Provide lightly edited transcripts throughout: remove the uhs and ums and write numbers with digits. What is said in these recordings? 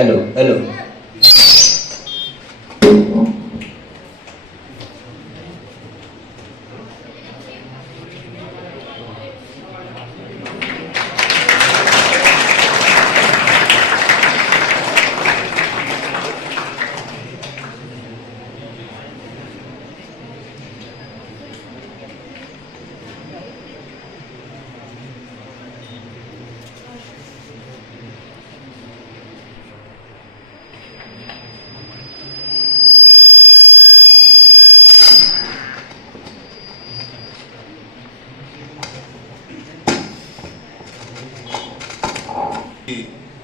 Hello hello.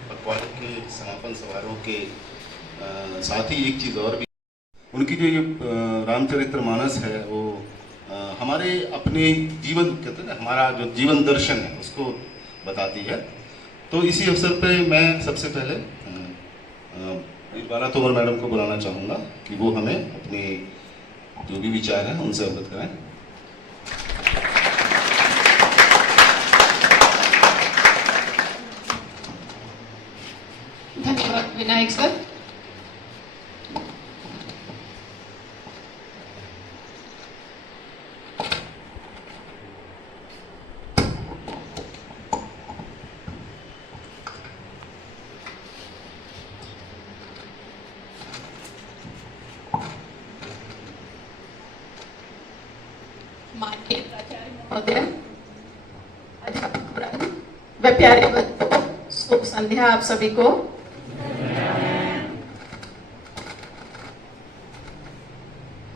पखवाड़े के समापन समारोह के साथ ही एक चीज़ और भी, उनकी जो ये रामचरितमानस है वो हमारे अपने जीवन, कहते हैं ना, हमारा जो जीवन दर्शन है उसको बताती है। तो इसी अवसर पे मैं सबसे पहले इकबाला तोमर मैडम को बुलाना चाहूँगा कि वो हमें अपने जो भी विचार हैं उनसे अवगत कराएं। धन्यवाद विनायक सर। माननीय प्राचार्य महोदय, अध्यापक व प्यारे बच्चों, शुभ संध्या आप सभी को।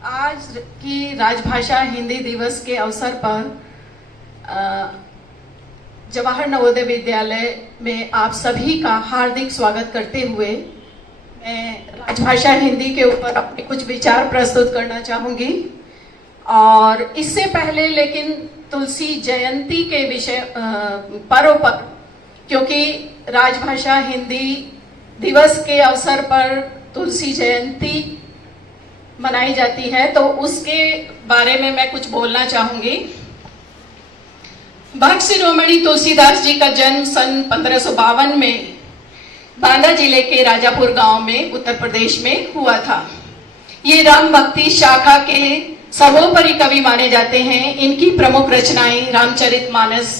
आज की राजभाषा हिंदी दिवस के अवसर पर जवाहर नवोदय विद्यालय में आप सभी का हार्दिक स्वागत करते हुए मैं राजभाषा हिंदी के ऊपर अपने कुछ विचार प्रस्तुत करना चाहूंगी। और इससे पहले लेकिन तुलसी जयंती के विषय पर्व पर, क्योंकि राजभाषा हिंदी दिवस के अवसर पर तुलसी जयंती मनाई जाती है, तो उसके बारे में मैं कुछ बोलना चाहूंगी। भक्त शिरोमणि तुलसीदास जी का जन्म सन 1552 में बांदा जिले के राजापुर गांव में उत्तर प्रदेश में हुआ था। ये राम भक्ति शाखा के सर्वोपरि कवि माने जाते हैं। इनकी प्रमुख रचनाएं रामचरितमानस,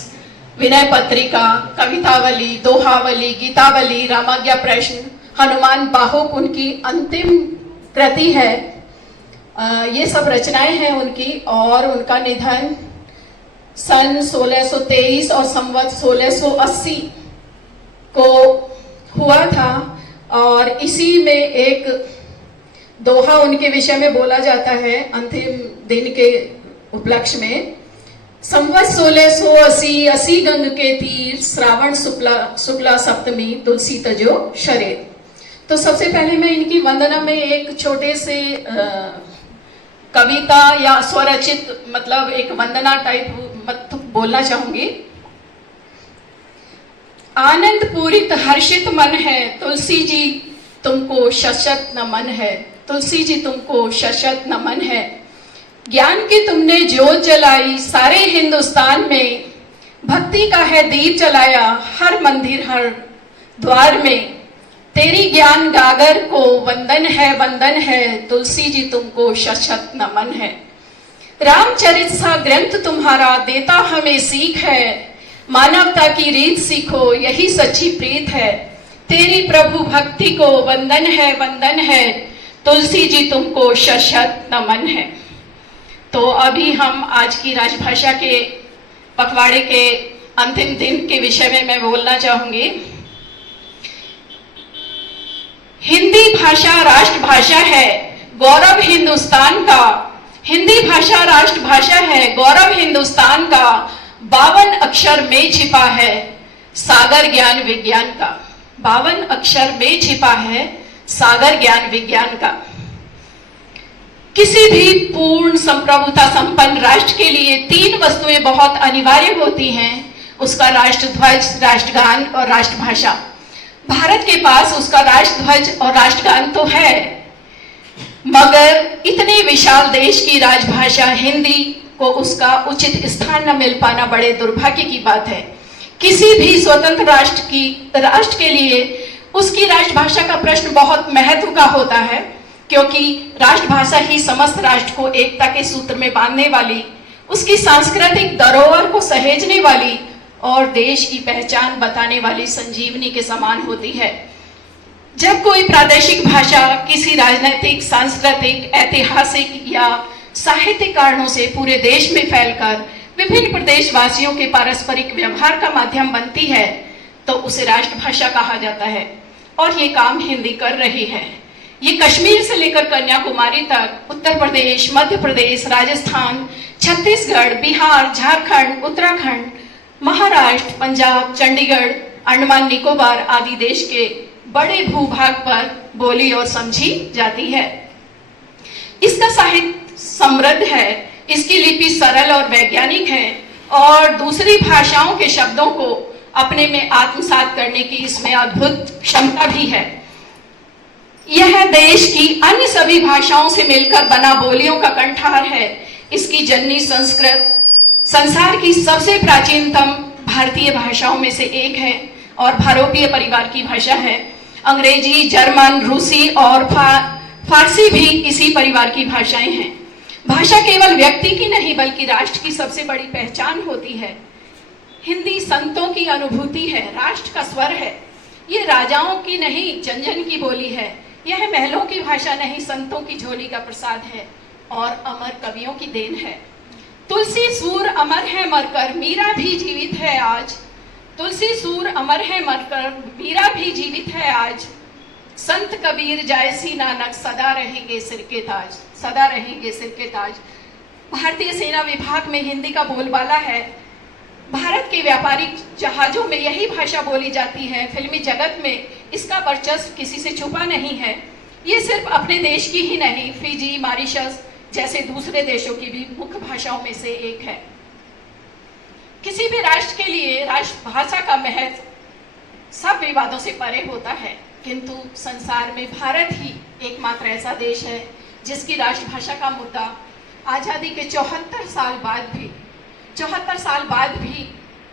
विनय पत्रिका, कवितावली, दोहावली, गीतावली, रामाज्ञा प्रश्न, हनुमान बाहुक उनकी अंतिम कृति है। ये सब रचनाएं हैं उनकी। और उनका निधन सन 1623 और संवत 1680 को हुआ था। और इसी में एक दोहा उनके विषय में बोला जाता है अंतिम दिन के उपलक्ष्य में। संवत 1680 असी गंग के तीर, श्रावण शुक्ला सप्तमी, तुलसी तजो शरीर। तो सबसे पहले मैं इनकी वंदना में एक छोटे से कविता या स्वरचित, मतलब एक वंदना टाइप बोलना चाहूंगी। आनंद पूरित हर्षित मन है, तुलसी जी तुमको शत नमन है। तुलसी जी तुमको शत नमन है। ज्ञान की तुमने ज्योत जलाई सारे हिंदुस्तान में, भक्ति का है दीप जलाया हर मंदिर हर द्वार में। तेरी ज्ञान गागर को वंदन है, तुलसी जी तुमको शत नमन है। रामचरित सा ग्रंथ तुम्हारा देता हमें सीख है, मानवता की रीत सीखो यही सच्ची प्रीत है। तेरी प्रभु भक्ति को वंदन है, तुलसी जी तुमको शत नमन है। तो अभी हम आज की राजभाषा के पखवाड़े के अंतिम दिन के विषय में मैं बोलना चाहूंगी। हिंदी भाषा राष्ट्रभाषा है, गौरव हिंदुस्तान का। हिंदी भाषा राष्ट्रभाषा है, गौरव हिंदुस्तान का। 52 अक्षर में छिपा है सागर ज्ञान विज्ञान का। 52 अक्षर में छिपा है सागर ज्ञान विज्ञान का। किसी भी पूर्ण संप्रभुता संपन्न राष्ट्र के लिए 3 वस्तुएं बहुत अनिवार्य होती हैं, उसका राष्ट्रध्वज, राष्ट्रगान और राष्ट्रभाषा। भारत के पास उसका राष्ट्रध्वज और राष्ट्रगान तो है, मगर इतने विशाल देश की राजभाषा हिंदी को उसका उचित स्थान न मिल पाना बड़े दुर्भाग्य की बात है। किसी भी स्वतंत्र राष्ट्र के लिए उसकी राष्ट्रभाषा का प्रश्न बहुत महत्व का होता है, क्योंकि राष्ट्रभाषा ही समस्त राष्ट्र को एकता के सूत्र में बांधने वाली, उसकी सांस्कृतिक धरोहर को सहेजने वाली और देश की पहचान बताने वाली संजीवनी के समान होती है। जब कोई प्रादेशिक भाषा किसी राजनीतिक, सांस्कृतिक, ऐतिहासिक या साहित्यिक कारणों से पूरे देश में फैलकर विभिन्न प्रदेशवासियों के पारस्परिक व्यवहार का माध्यम बनती है, तो उसे राष्ट्रभाषा कहा जाता है। और ये काम हिंदी कर रही है। ये कश्मीर से लेकर कन्याकुमारी तक, उत्तर प्रदेश, मध्य प्रदेश, राजस्थान, छत्तीसगढ़, बिहार, झारखंड, उत्तराखंड, महाराष्ट्र, पंजाब, चंडीगढ़, अंडमान निकोबार आदि देश के बड़े भूभाग पर बोली और समझी जाती है। इसका साहित्य समृद्ध है, इसकी लिपि सरल और वैज्ञानिक है और दूसरी भाषाओं के शब्दों को अपने में आत्मसात करने की इसमें अद्भुत क्षमता भी है। यह देश की अन्य सभी भाषाओं से मिलकर बना बोलियों का कंठार है। इसकी जननी संस्कृत संसार की सबसे प्राचीनतम भारतीय भाषाओं में से एक है और भारोपीय परिवार की भाषा है। अंग्रेजी, जर्मन, रूसी और फारसी भी इसी परिवार की भाषाएं हैं। भाषा केवल व्यक्ति की नहीं बल्कि राष्ट्र की सबसे बड़ी पहचान होती है। हिंदी संतों की अनुभूति है, राष्ट्र का स्वर है। ये राजाओं की नहीं, जन जन की बोली है। यह महलों की भाषा नहीं, संतों की झोली का प्रसाद है और अमर कवियों की देन है। तुलसी सूर अमर है मरकर, मीरा भी जीवित है आज। तुलसी सूर अमर है मरकर, मीरा भी जीवित है आज। संत कबीर जायसी नानक, सदा रहेंगे सिर के ताज, सदा रहेंगे सिर के ताज। भारतीय सेना विभाग में हिंदी का बोलबाला है। भारत के व्यापारिक जहाजों में यही भाषा बोली जाती है। फिल्मी जगत में इसका वर्चस्व किसी से छुपा नहीं है। ये सिर्फ अपने देश की ही नहीं, फिजी, मॉरिशस जैसे दूसरे देशों की भी मुख्य भाषाओं में से एक है। किसी भी राष्ट्र के लिए राष्ट्रभाषा का महत्व सब विवादों से परे होता है, किंतु संसार में भारत ही एकमात्र ऐसा देश है जिसकी राष्ट्रभाषा का मुद्दा आजादी के 74 साल बाद भी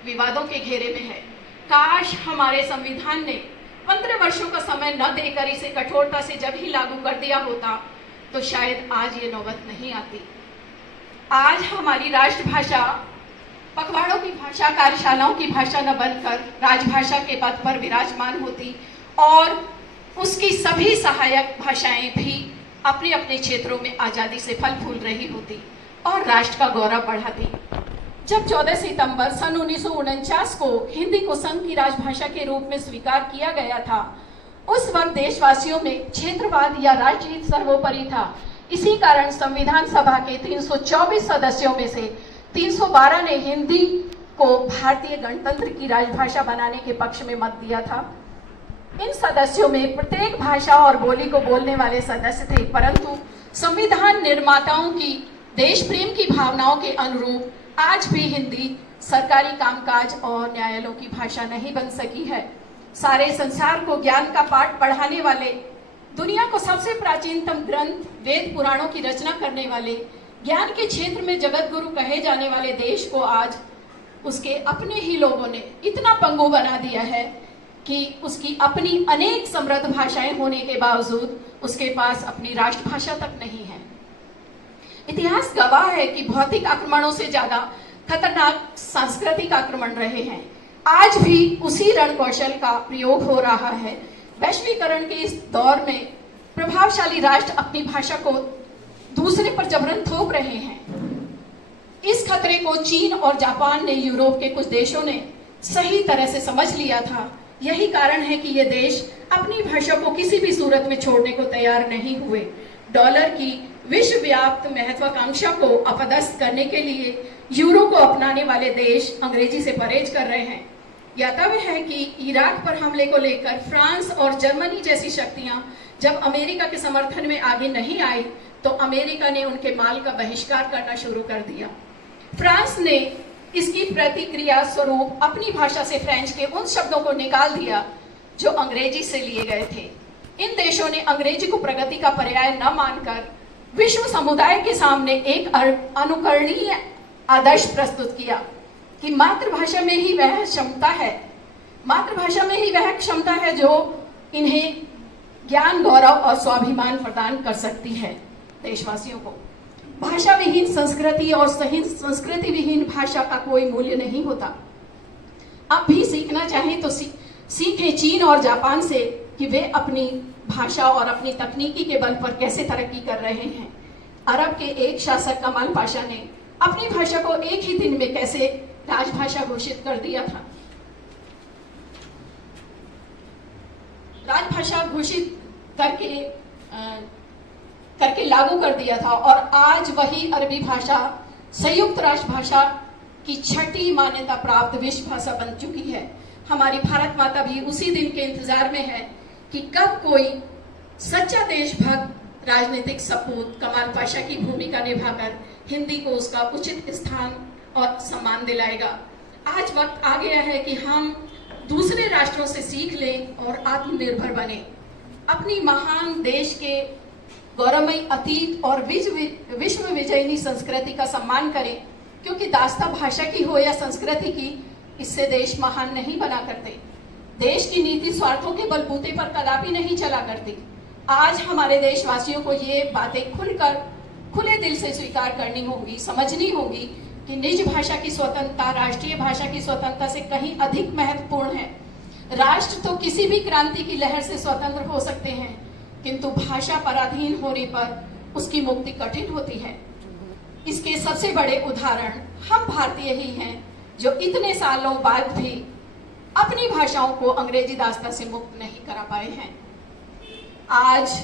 विवादों के घेरे में है। काश हमारे संविधान ने 15 वर्षों का समय न देकर इसे कठोरता से जब ही लागू कर दिया होता तो शायद आज ये नौबत नहीं आती। आज हमारी राष्ट्रभाषा पखवाड़ों की भाषा, कार्यशालाओं की भाषा न बनकर राजभाषा के पद पर विराजमान होती और उसकी सभी सहायक भाषाएं भी अपने अपने क्षेत्रों में आजादी से फल फूल रही होती और राष्ट्र का गौरव बढ़ाती। जब 14 सितंबर सन 1949 को हिंदी को संघ की राजभाषा के रूप में स्वीकार किया गया था, उस वक्त देशवासियों में क्षेत्रवाद या राष्ट्रहित सर्वोपरि था। इसी कारण संविधान सभा के 324 सदस्यों में से 312 ने हिंदी को भारतीय गणतंत्र की राजभाषा बनाने के पक्ष में मत दिया था। इन सदस्यों में प्रत्येक भाषा और बोली को बोलने वाले सदस्य थे, परंतु संविधान निर्माताओं की देश प्रेम की भावनाओं के अनुरूप आज भी हिंदी सरकारी कामकाज और न्यायालयों की भाषा नहीं बन सकी है। सारे संसार को ज्ञान का पाठ पढ़ाने वाले, दुनिया को सबसे प्राचीनतम ग्रंथ वेद पुराणों की रचना करने वाले, ज्ञान के क्षेत्र में जगत गुरु कहे जाने वाले देश को आज उसके अपने ही लोगों ने इतना पंगु बना दिया है कि उसकी अपनी अनेक समृद्ध भाषाएं होने के बावजूद उसके पास अपनी राष्ट्रभाषा तक नहीं है। इतिहास गवाह है कि भौतिक आक्रमणों से ज्यादा खतरनाक सांस्कृतिक आक्रमण रहे हैं। आज भी उसी रण कौशल का प्रयोग हो रहा है। वैश्वीकरण के इस दौर में प्रभावशाली राष्ट्र अपनी भाषा को दूसरे पर जबरन थोप रहे हैं। इस खतरे को चीन और जापान ने, यूरोप के कुछ देशों ने सही तरह से समझ लिया था। यही कारण है कि ये देश अपनी भाषा को किसी भी सूरत में छोड़ने को तैयार नहीं हुए। डॉलर की विश्वव्याप्त महत्वाकांक्षा को अपदस्थ करने के लिए यूरो को अपनाने वाले देश अंग्रेजी से परहेज कर रहे हैं। ज्ञातव्य है कि इराक पर हमले को लेकर फ्रांस और जर्मनी जैसी शक्तियां जब अमेरिका के समर्थन में आगे नहीं आई तो अमेरिका ने उनके माल का बहिष्कार करना शुरू कर दिया। फ्रांस ने इसकी प्रतिक्रिया स्वरूप अपनी भाषा से फ्रेंच के उन शब्दों को निकाल दिया जो अंग्रेजी से लिए गए थे। इन देशों ने अंग्रेजी को प्रगति का पर्याय न मानकर विश्व समुदाय के सामने एक अनुकरणीय आदर्श प्रस्तुत किया कि मातृभाषा में ही वह क्षमता है जो इन्हें ज्ञान, गौरव और स्वाभिमान प्रदान कर सकती है देशवासियों को। भाषा विहीन संस्कृति और संस्कृति विहीन भाषा का कोई मूल्य नहीं होता। अब भी सीखना चाहें तो सीखें चीन और जापान से कि वे अपनी भाषा और अपनी तकनीकी के बल पर कैसे तरक्की कर रहे हैं। अरब के एक शासक कमाल पाशा ने अपनी भाषा को एक ही दिन में कैसे राजभाषा घोषित कर दिया था, राजभाषा घोषित करके लागू कर दिया था, और आज वही अरबी भाषा संयुक्त राष्ट्र भाषा की छठी मान्यता प्राप्त विश्व भाषा बन चुकी है। हमारी भारत माता भी उसी दिन के इंतजार में है कि कब कोई सच्चा देशभक्त राजनीतिक सपूत कमाल पाशा की भूमिका निभाकर हिंदी को उसका उचित स्थान और सम्मान दिलाएगा। आज वक्त आ गया है कि हम दूसरे राष्ट्रों से सीख लें और आत्मनिर्भर बने। अपनी महान देश के गौरवमयी अतीत और विश्व विजयनी संस्कृति का सम्मान करें, क्योंकि दास्ता भाषा की हो या संस्कृति की, इससे देश महान नहीं बना करते। देश की नीति स्वार्थों के बलबूते पर कदापि नहीं चला करती। आज हमारे देशवासियों को ये बातें खुले दिल से स्वीकार करनी होगी, समझनी होगी कि निज भाषा की स्वतंत्रता राष्ट्रीय भाषा की स्वतंत्रता से कहीं अधिक महत्वपूर्ण है। राष्ट्र तो किसी भी क्रांति की लहर से स्वतंत्र हो सकते हैं, किंतु भाषा पराधीन होने पर उसकी मुक्ति कठिन होती है। इसके सबसे बड़े उदाहरण हम भारतीय ही हैं, जो इतने सालों बाद भी अपनी भाषाओं को अंग्रेजी दास्ता से मुक्त नहीं करा पाए हैं। आज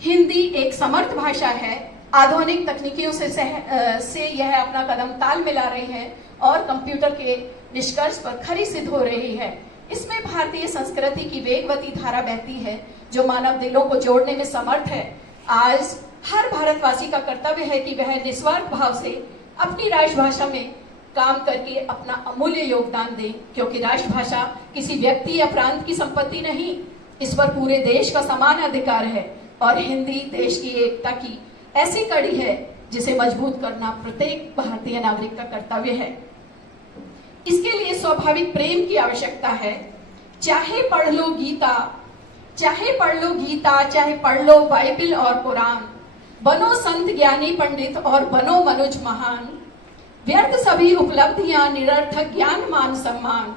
हिंदी एक समर्थ भाषा है। आधुनिक तकनीकियों से यह अपना कदम ताल मिला रही है और कंप्यूटर के निष्कर्ष पर खरी सिद्ध हो रही है। इसमें भारतीय संस्कृति की वेगवती धारा बहती है, जो मानव दिलों को जोड़ने में समर्थ है। आज हर भारतवासी का कर्तव्य है कि वह निस्वार्थ भाव से अपनी राष्ट्रभाषा में काम करके अपना अमूल्य योगदान दे, क्योंकि राष्ट्रभाषा किसी व्यक्ति या प्रांत की संपत्ति नहीं, इस पर पूरे देश का समान अधिकार है। और हिंदी देश की एकता की ऐसी कड़ी है जिसे मजबूत करना प्रत्येक भारतीय नागरिक का कर्तव्य है। इसके लिए स्वाभाविक प्रेम की आवश्यकता है। चाहे पढ़ लो गीता, चाहे पढ़ लो बाइबिल और कुरान, बनो संत ज्ञानी पंडित और बनो मनुज महान। व्यर्थ सभी उपलब्धियां, निरर्थक ज्ञान मान सम्मान,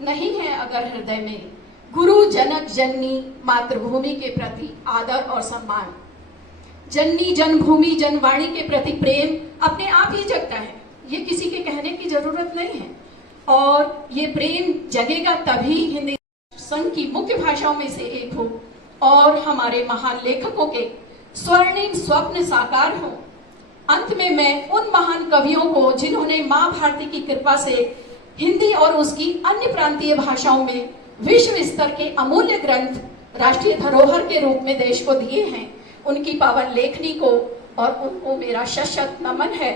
नहीं है अगर हृदय में गुरु जनक जननी मातृभूमि के प्रति आदर और सम्मान। जननी जन्मभूमि जनवाणी के प्रति प्रेम अपने आप ही जगता है, ये किसी के कहने की जरूरत नहीं है। और ये प्रेम जगेगा तभी हिंदी संघ की मुख्य भाषाओं में से एक हो और हमारे महान लेखकों के स्वर्णिम स्वप्न साकार हो। अंत में मैं उन महान कवियों को, जिन्होंने मां भारती की कृपा से हिंदी और उसकी अन्य प्रांतीय भाषाओं में विश्व स्तर के अमूल्य ग्रंथ राष्ट्रीय धरोहर के रूप में देश को दिए हैं, उनकी पावन लेखनी को और उनको मेरा शत नमन है।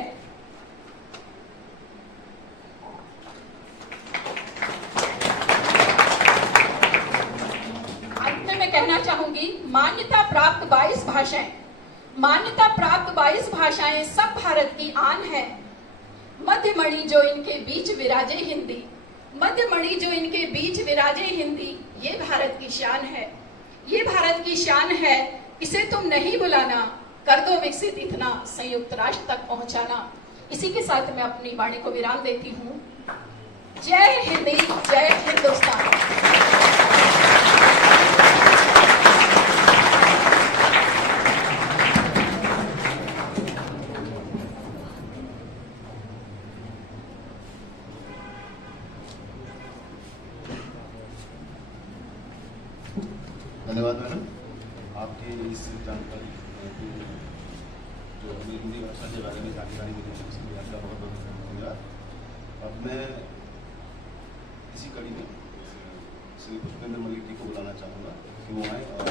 अंत में मैं कहना चाहूंगी, मान्यता प्राप्त 22 भाषाएं, मान्यता प्राप्त 22 भाषाएं सब भारत की आन है। मध्यमणि जो इनके बीच विराजे हिंदी, मध्यमणि जो इनके बीच विराजे हिंदी, ये भारत की शान है, ये भारत की शान है। इसे तुम नहीं बुलाना, कर दो विकसित इतना, संयुक्त राष्ट्र तक पहुंचाना। इसी के साथ मैं अपनी वाणी को विराम देती हूँ। जय हिंदी, जय हिंदुस्तान। धन्यवाद मैडम, आपकी इस जानकारी जो हमें हिंदी भाषा के बारे में जानकारी मिली है उसके लिए आपका बहुत बहुत धन्यवाद। अब मैं इसी कड़ी में श्री पुष्पेंद्र मलिक जी को बुलाना चाहूँगा कि वो आए और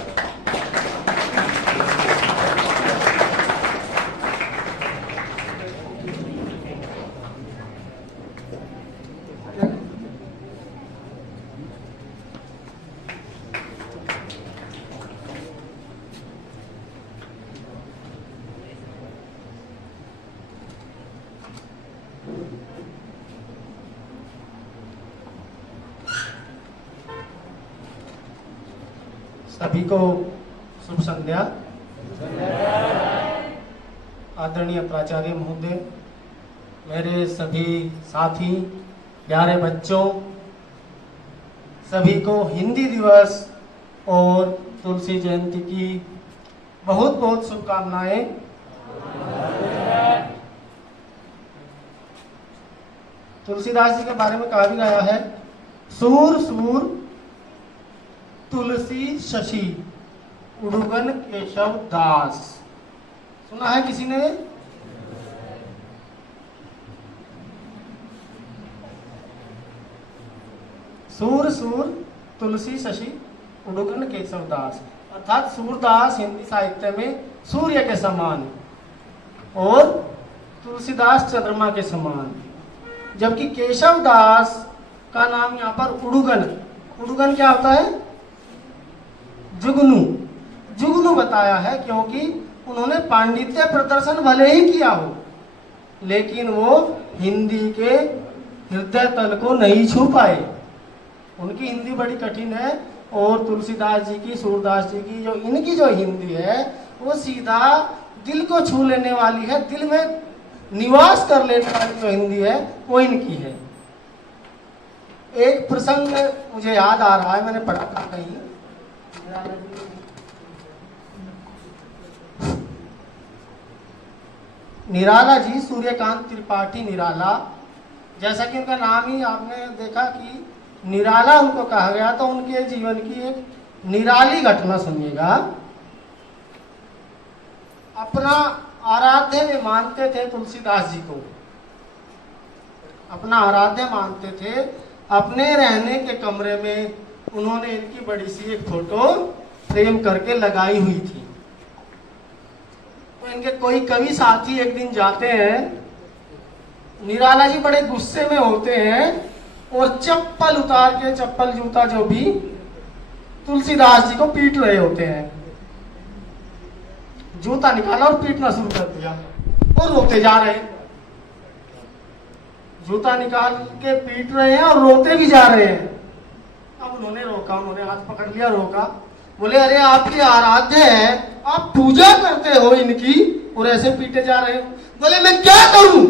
सभी को शुभ संध्या। आदरणीय प्राचार्य महोदय, मेरे सभी साथी, प्यारे बच्चों, सभी को हिंदी दिवस और तुलसी जयंती की बहुत बहुत शुभकामनाएं। तुलसीदास जी के बारे में कहा भी गया है, सूर सूर तुलसी शशि उड़ुगन केशव दास। सुना है किसी ने? सूर सूर तुलसी शशि उड़ुगन केशव दास, अर्थात सूरदास हिंदी साहित्य में सूर्य के समान और तुलसीदास चंद्रमा के समान, जबकि केशव दास का नाम यहाँ पर उड़ुगन। उड़ुगन क्या होता है? जुगनू। जुगनू बताया है क्योंकि उन्होंने पांडित्य प्रदर्शन भले ही किया हो, लेकिन वो हिंदी के हृदय तल को नहीं छू पाए। उनकी हिंदी बड़ी कठिन है और तुलसीदास जी की, सूरदास जी की जो इनकी जो हिंदी है वो सीधा दिल को छू लेने वाली है, दिल में निवास कर लेने वाली जो हिंदी है वो इनकी है। एक प्रसंग मुझे याद आ रहा है, मैंने पढ़ा था कहीं। निराला जी, सूर्यकांत त्रिपाठी निराला, जैसा कि उनका नाम ही आपने देखा कि निराला उनको कहा गया, तो उनके जीवन की एक निराली घटना सुनिएगा। अपना आराध्य वे मानते थे तुलसीदास जी को, अपना आराध्य मानते थे। अपने रहने के कमरे में उन्होंने इनकी बड़ी सी एक फोटो फ्रेम करके लगाई हुई थी। तो इनके कोई कवि साथी एक दिन जाते हैं, निराला जी बड़े गुस्से में होते हैं और चप्पल उतार के, चप्पल जूता जो भी, तुलसीदास जी को पीट रहे होते हैं। जूता निकाला और पीटना शुरू कर दिया और रोते जा रहे हैं। जूता निकाल के पीट रहे हैं और रोते भी जा रहे हैं। अब उन्होंने रोका, उन्होंने हाथ पकड़ लिया, रोका। बोले, अरे आपकी आराध्य है, आप पूजा करते हो इनकी और ऐसे पीटे जा रहे हो। बोले, मैं क्या करूं?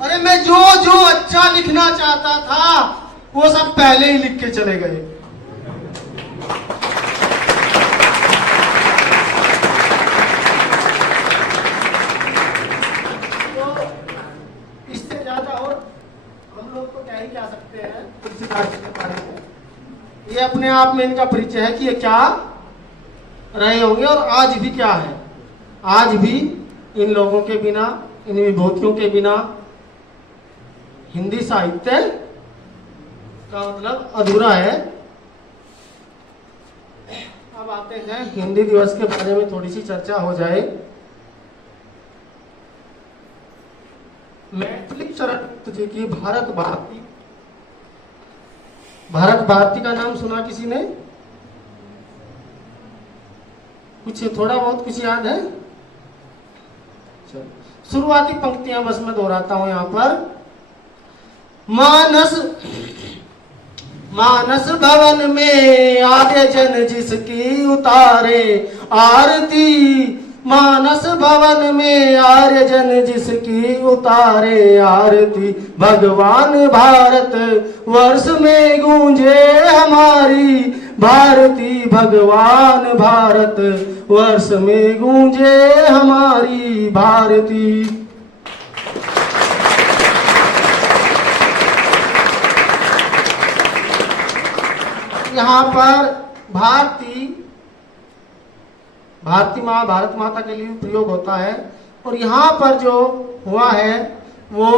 अरे मैं जो जो अच्छा लिखना चाहता था वो सब पहले ही लिख के चले गए। इससे ज्यादा और हम लोग तो क्या ही कह सकते हैं तुलसीदास जी के बारे में। ये अपने आप में इनका परिचय है कि ये क्या रहे होंगे और आज भी क्या है। आज भी इन लोगों के बिना, इन विभूतियों के बिना हिंदी साहित्य का मतलब अधूरा है। अब आते हैं हिंदी दिवस के बारे में थोड़ी सी चर्चा हो जाए। मैथिली शरण जी की भारत भारती, भारत भारती का नाम सुना किसी ने? कुछ थोड़ा बहुत कुछ याद है? शुरुआती पंक्तियां बस मैं दोहराता हूं यहां पर। मानस मानस भवन में आर्य जन जिसकी उतारे आरती, मानस भवन में आर्य जन जिसकी उतारे आरती, भगवान भारत वर्ष में गूंजे हमारी भारती, भगवान भारत वर्ष में गूंजे हमारी भारती। यहाँ पर भारती, भारती माँ, भारत माता के लिए प्रयोग होता है और यहाँ पर जो हुआ है वो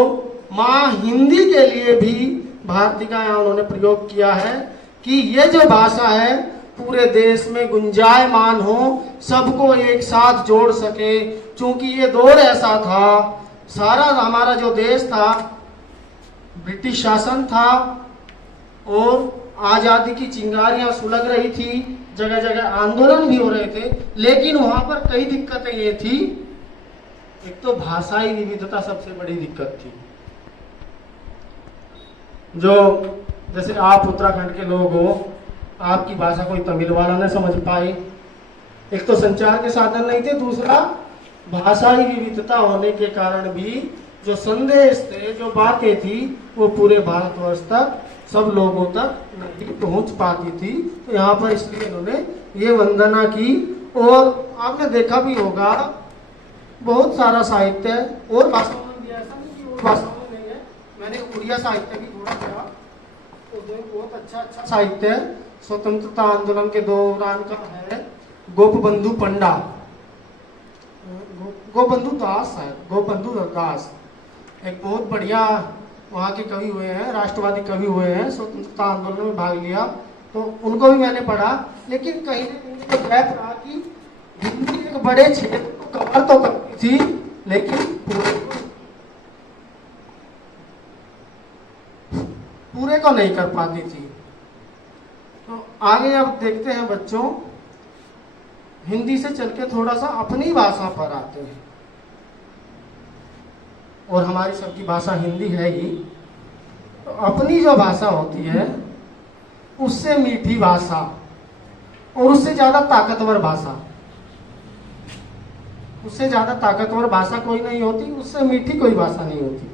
माँ हिंदी के लिए भी भारती का यहाँ उन्होंने प्रयोग किया है कि ये जो भाषा है पूरे देश में गुंजायमान हो, सबको एक साथ जोड़ सके। क्योंकि ये दौर ऐसा था, सारा हमारा जो देश था ब्रिटिश शासन था और आजादी की चिंगारियां सुलग रही थी, जगह जगह आंदोलन भी हो रहे थे, लेकिन वहां पर कई दिक्कतें ये थी। एक तो भाषाई विविधता सबसे बड़ी दिक्कत थी। जो जैसे आप उत्तराखंड के लोग हो, आपकी भाषा कोई तमिल वाला न समझ पाए। एक तो संचार के साधन नहीं थे, दूसरा भाषाई विविधता होने के कारण भी जो संदेश थे, जो बातें थी, वो पूरे भारतवर्ष तक सब लोगों तक नहीं पहुंच पाती थी। तो यहाँ पर इसलिए इन्होंने ये वंदना की। और आपने देखा भी होगा बहुत सारा साहित्य है और भाषाओं में भी, ऐसा नहीं कि और भाषाओं में नहीं है। मैंने उड़िया साहित्य भी थोड़ा पढ़ा, तो बहुत अच्छा साहित्य है। स्वतंत्रता आंदोलन के दौरान का है गोपबंधु पंडा, गोपबंधु दास है, गोपबंधु दास एक बहुत बढ़िया वहाँ के कवि हुए हैं, राष्ट्रवादी कवि हुए हैं, स्वतंत्रता आंदोलन में भाग लिया, तो उनको भी मैंने पढ़ा। लेकिन कहीं ना कहीं गैप रहा कि हिंदी एक बड़े क्षेत्र को कवर तो करती थी, लेकिन पूरे को नहीं कर पाती थी। तो आगे अब देखते हैं बच्चों, हिंदी से चल के थोड़ा सा अपनी भाषा पर आते हैं। और हमारी सबकी भाषा हिंदी है ही, तो अपनी जो भाषा होती है उससे मीठी भाषा और उससे ज्यादा ताकतवर भाषा, उससे ज्यादा ताकतवर भाषा कोई नहीं होती, उससे मीठी कोई भाषा नहीं होती।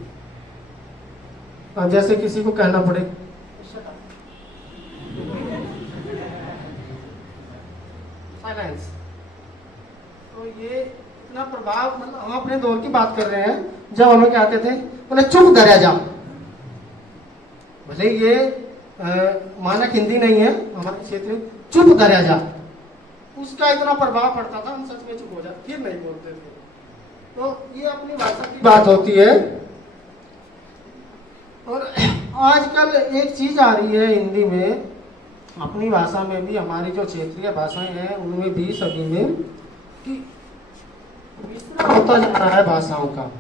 जैसे किसी को कहना पड़े साइलेंस, तो ये इतना प्रभाव, मतलब हम अपने दौर की बात कर रहे हैं जब हमें कहते थे बोले चुप दरिया जा, भले ये मानक हिंदी नहीं है हमारे क्षेत्र में, चुप दरिया जा, उसका इतना प्रभाव पड़ता था, हम सच में चुप हो जाते, फिर नहीं बोलते थे। तो ये अपनी भाषा की बात होती है। और आजकल एक चीज आ रही है हिंदी में, अपनी भाषा में भी, हमारी जो क्षेत्रीय भाषाएं हैं उनमें भी, सभी में, कि विस्तार होता जा रहा है भाषाओं का।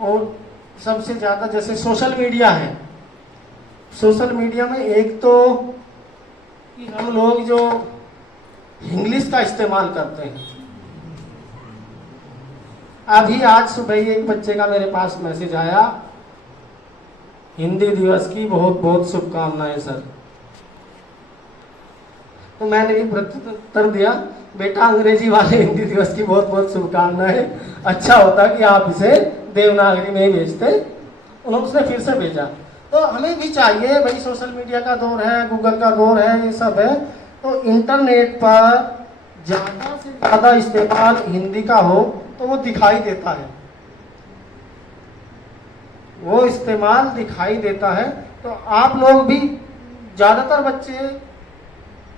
और सबसे ज्यादा जैसे सोशल मीडिया है, सोशल मीडिया में एक तो कि हम लोग जो इंग्लिश का इस्तेमाल करते हैं, अभी आज सुबह ही एक बच्चे का मेरे पास मैसेज आया, हिंदी दिवस की बहुत बहुत शुभकामनाएं सर। तो मैंने भी प्रत्युत्तर दिया, बेटा अंग्रेजी वाले हिंदी दिवस की बहुत बहुत शुभकामनाएं, अच्छा होता कि आप इसे देवनागरी में ही भेजते। उन्होंने उसने फिर से भेजा। तो हमें भी चाहिए भाई, सोशल मीडिया का दौर है, गूगल का दौर है, ये सब है, तो इंटरनेट पर ज्यादा से ज्यादा इस्तेमाल हिंदी का हो तो वो दिखाई देता है, वो इस्तेमाल दिखाई देता है। तो आप लोग भी, ज्यादातर बच्चे,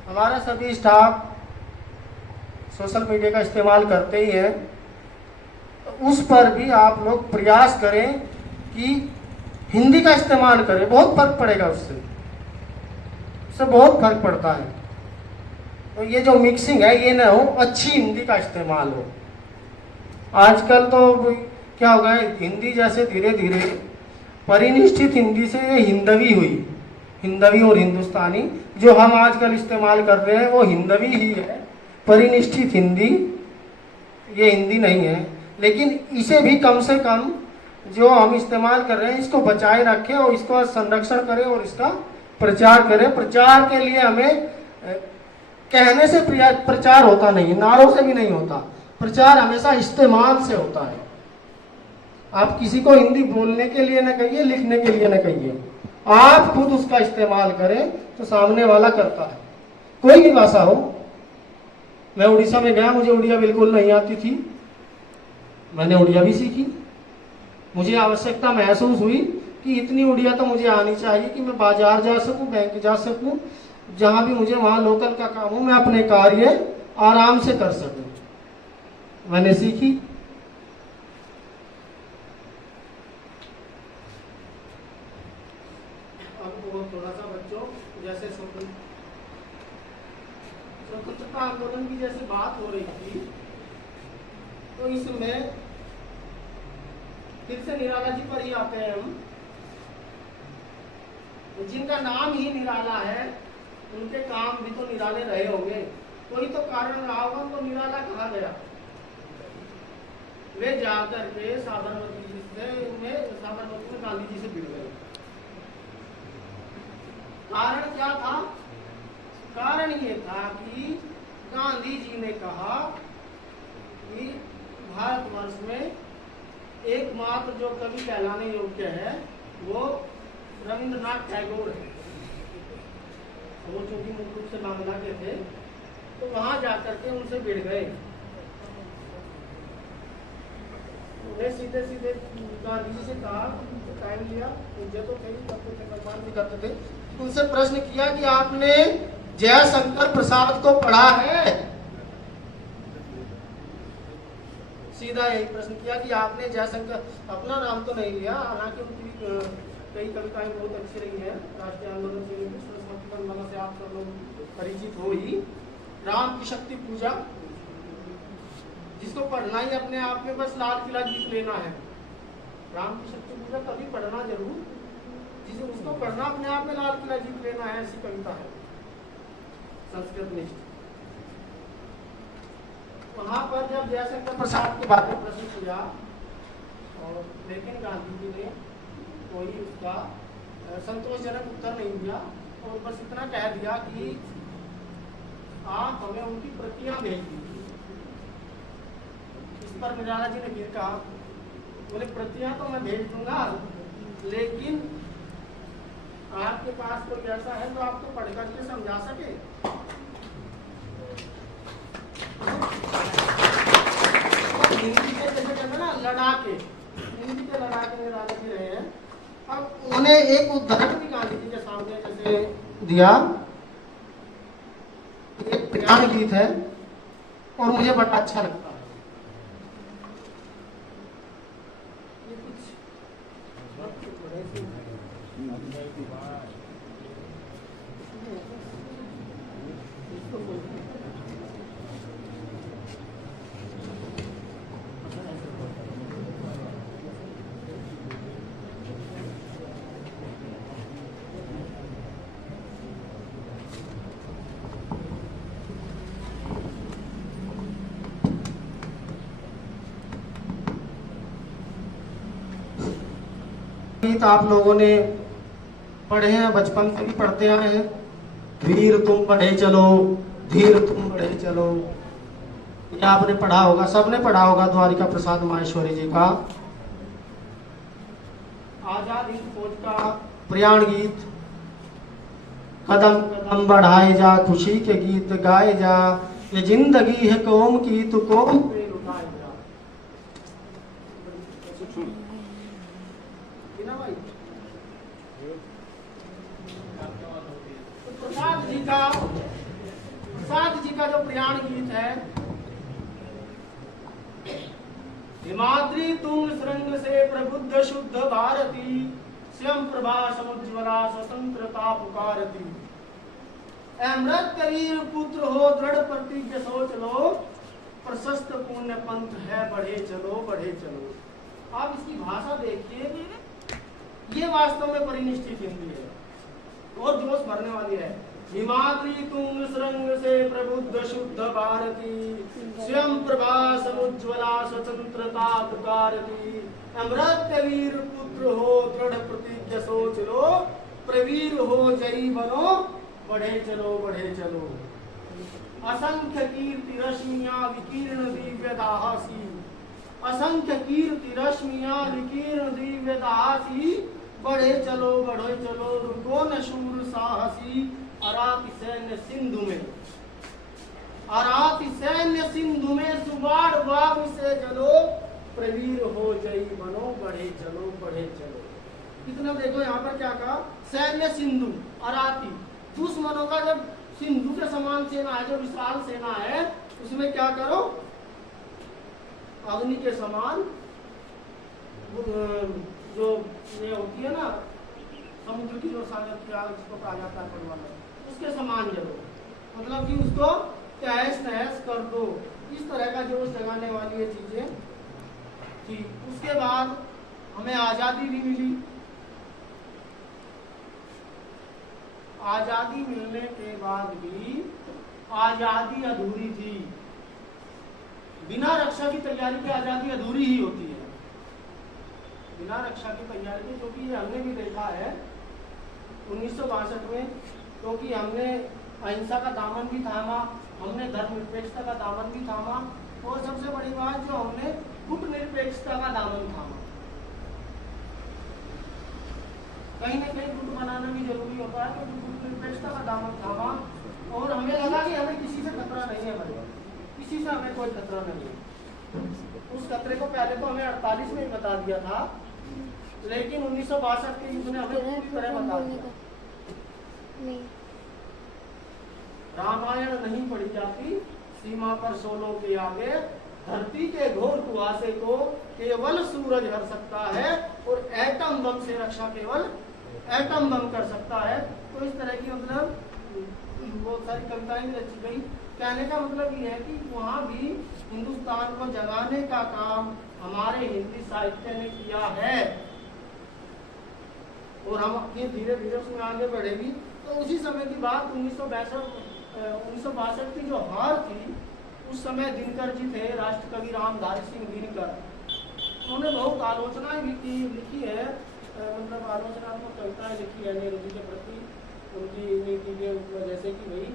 हमारा सभी स्टाफ सोशल मीडिया का इस्तेमाल करते ही हैं, तो उस पर भी आप लोग प्रयास करें कि हिंदी का इस्तेमाल करें, बहुत फर्क पड़ेगा उससे बहुत फर्क पड़ता है। तो ये जो मिक्सिंग है ये ना हो, अच्छी हिंदी का इस्तेमाल हो। आजकल तो क्या हो गया, हिंदी जैसे धीरे धीरे परिनिष्ठित हिंदी से ये हिंदवी हुई, हिंदवी और हिंदुस्तानी जो हम आजकल इस्तेमाल कर रहे हैं वो हिंदवी ही है, परिनिष्ठित हिंदी ये हिंदी नहीं है। लेकिन इसे भी कम से कम जो हम इस्तेमाल कर रहे हैं इसको बचाए रखें और इसका संरक्षण करें और इसका प्रचार करें। प्रचार के लिए हमें कहने से प्रचार होता नहीं, नारों से भी नहीं होता, प्रचार हमेशा इस्तेमाल से होता है। आप किसी को हिंदी बोलने के लिए न कहिए, लिखने के लिए न कहिए, आप खुद उसका इस्तेमाल करें तो सामने वाला करता है। कोई भी भाषा हो, मैं उड़ीसा में गया, मुझे उड़िया बिल्कुल नहीं आती थी, मैंने उड़िया भी सीखी। मुझे आवश्यकता महसूस हुई कि इतनी उड़िया तो मुझे आनी चाहिए कि मैं बाजार जा सकूं, बैंक जा सकूं, जहां भी मुझे वहां लोकल का काम हो मैं अपने कार्य आराम से कर सकूं। मैंने सीखी। अब थोड़ा सा बच्चों, जैसे स्वतंत्रता आंदोलन की जैसे बात हो रही थी, तो इसमें फिर से निराला जी पर ही आते हैं हम, जिनका नाम ही निराला है, उनके काम भी तो निराले रहे होंगे, कोई तो कारण रहा होगा उनको निराला कहा गया। वे जाकर के साबरमती में गांधी जी से भिड़ गए। कारण क्या था कारण ये था कि गांधी जी ने कहा कि भारतवर्ष में एकमात्र जो कवि कहलाने योग्य है वो रविंद्रनाथ टैगोर है। वो चूंकि मुख्य रूप से बांग्ला के थे, तो वहां जाकर के उनसे भिड़ गए। उन्हें सीधे सीधे गांधी जी से कहा, टाइम लिया, मुझे तो थे करते थे, सम्मान भी करते थे। उनसे प्रश्न किया कि आपने जयशंकर प्रसाद को पढ़ा है? सीधा यही प्रश्न किया कि आपने जयशंकर, अपना नाम तो नहीं लिया, हालांकि उनकी कई कविताएं बहुत अच्छी रही हैं। राष्ट्रीय आंदोलन से से आप सब लोग परिचित हो ही। राम की शक्ति पूजा, जिसको पढ़ना ही अपने आप में बस लाल किला जीत लेना है। राम की शक्ति पूजा कभी पढ़ना जरूर, जिसे उसको पढ़ना अपने आप में लाल किला जीत लेना है, ऐसी कविता है संस्कृत निष्ठ। वहां पर जब जयशंकर प्रसाद के बारे में प्रश्न किया, और लेकिन गांधी जी ने कोई उसका संतोषजनक उत्तर नहीं दिया, और बस इतना कह दिया कि आप हमें उनकी प्रतियां भेज दीजिए। इस पर निराला जी ने फिर कहा, बोले प्रतियां तो मैं भेज दूंगा, लेकिन आपके पास कोई ऐसा है जो आपको पढ़ करके समझा सके? हिंदी के जैसे कहते ना लड़ाके, हिंदी के लड़ाके निराला जी रहे हैं। अब उन्होंने एक उदाहरण भी गांधी जी के सामने जैसे दिया, एक प्यार गीत है और मुझे बड़ा अच्छा लगता है। ये कुछ गीत आप लोगों ने पढ़े हैं, बचपन से भी पढ़ते आए हैं। धीर तुम बढ़े चलो, धीर तुम बढ़े चलो, ये आपने पढ़ा होगा, सबने पढ़ा होगा। द्वारिका प्रसाद माहेश्वरी जी का आजाद हिंद फौज का प्रयाण गीत। कदम कदम बढ़ाए जा, खुशी के गीत गाए जा, ये जिंदगी है कौम की, तू कौम पे लुटाए जा। प्रसाद जी का जो प्रयाण गीत है, हिमाद्री तुंग श्रृंग से प्रबुद्ध शुद्ध भारती, स्वयं प्रभा समुज्ज्वला स्वतंत्रता पुकारती। अमृत कबीर पुत्र हो दृढ़ प्रतिज्ञ सोच लो, प्रशस्त पुण्य पंथ है बढ़े चलो बढ़े चलो। आप इसकी भाषा देखिए, ये वास्तव में परिनिष्ठित हिंदी है और जोश भरने वाली है। हिमाद्री तुंग श्रृंग से प्रबुद्ध शुद्ध भारती, स्वयं प्रभा समुज्ज्वला स्वतंत्रता पुकारती। अमृत कबीर पुत्र हो दृढ़ प्रतिज्ञ सोच लो, प्रवीर हो जयी बनो बढ़े चलो बढ़े चलो। असंख्य कीर्ति रश्मियां विकीर्ण दिव्य दासी, असंख्य कीर्ति रश्मियां विकीर्ण दिव्य दासी, बढ़े चलो रुको न शूर साहसी। अराति सैन्य सिंधु में, अराति सैन्य सिंधु में सुबाड़ बाग से जलो, प्रवीर हो जयी बनो बढ़े चलो बढ़े चलो। इतना देखो यहाँ पर क्या कहा, सैन्य सिंधु अराति, दुश्मनों का जब सिंधु के समान सेना है, जो विशाल सेना है, उसमें क्या करो, अग्नि के समान जो ये होती है ना समुद्र की जो सागर की आग, जिसको कहा जाता है परवाना, उसके समान जलो, मतलब कि उसको तहस नहस कर दो। इस तरह का जोश जगाने वाली ये चीजें थी। उसके बाद हमें आजादी भी मिली। आजादी मिलने के बाद भी आजादी अधूरी थी। बिना रक्षा की तैयारी की आजादी अधूरी ही होती है। बिना रक्षा की तैयारी की, क्योंकि हमने भी देखा है 1962 में, क्योंकि हमने अहिंसा का दामन भी थामा, हमने धर्मनिरपेक्षता का दामन भी थामा, और सबसे बड़ी बात जो हमने गुट निरपेक्षता का दामन थामा। कहीं ना कहीं गुट बनाना भी जरूरी होता है, तो गुट निरपेक्षता का दामन थामा, और हमें लगा कि हमें किसी से खतरा नहीं है भाई, किसी से हमें कोई खतरा नहीं है। उस खतरे को पहले तो हमें 48 में ही बता दिया था, लेकिन 1962 के युद्ध ने हमें पूरी तरह बता दिया। रामायण नहीं पढ़ी जाती, सीमा पर सोलों के आगे, धरती के घोर कुहासे को केवल सूरज हर सकता है, और एटम बम से रक्षा केवल एटम बम कर सकता है। तो इस तरह की मतलब बहुत सारी कविताएं भी रची गई। कहने का मतलब ये है कि वहाँ भी हिंदुस्तान को जगाने का काम हमारे हिंदी साहित्य ने किया है, और हम अपने धीरे धीरे उसमें आगे बढ़ेगी। तो उसी समय की बात 1962 की जो हार थी, उस समय दिनकर जी थे, राष्ट्रकवि रामधारी सिंह दिनकर, उन्होंने बहुत आलोचनाएं भी की, लिखी है, मतलब आलोचनात्मक कविताएं लिखी है नेहरू जी के प्रति, उनकी नीति के जैसे कि भाई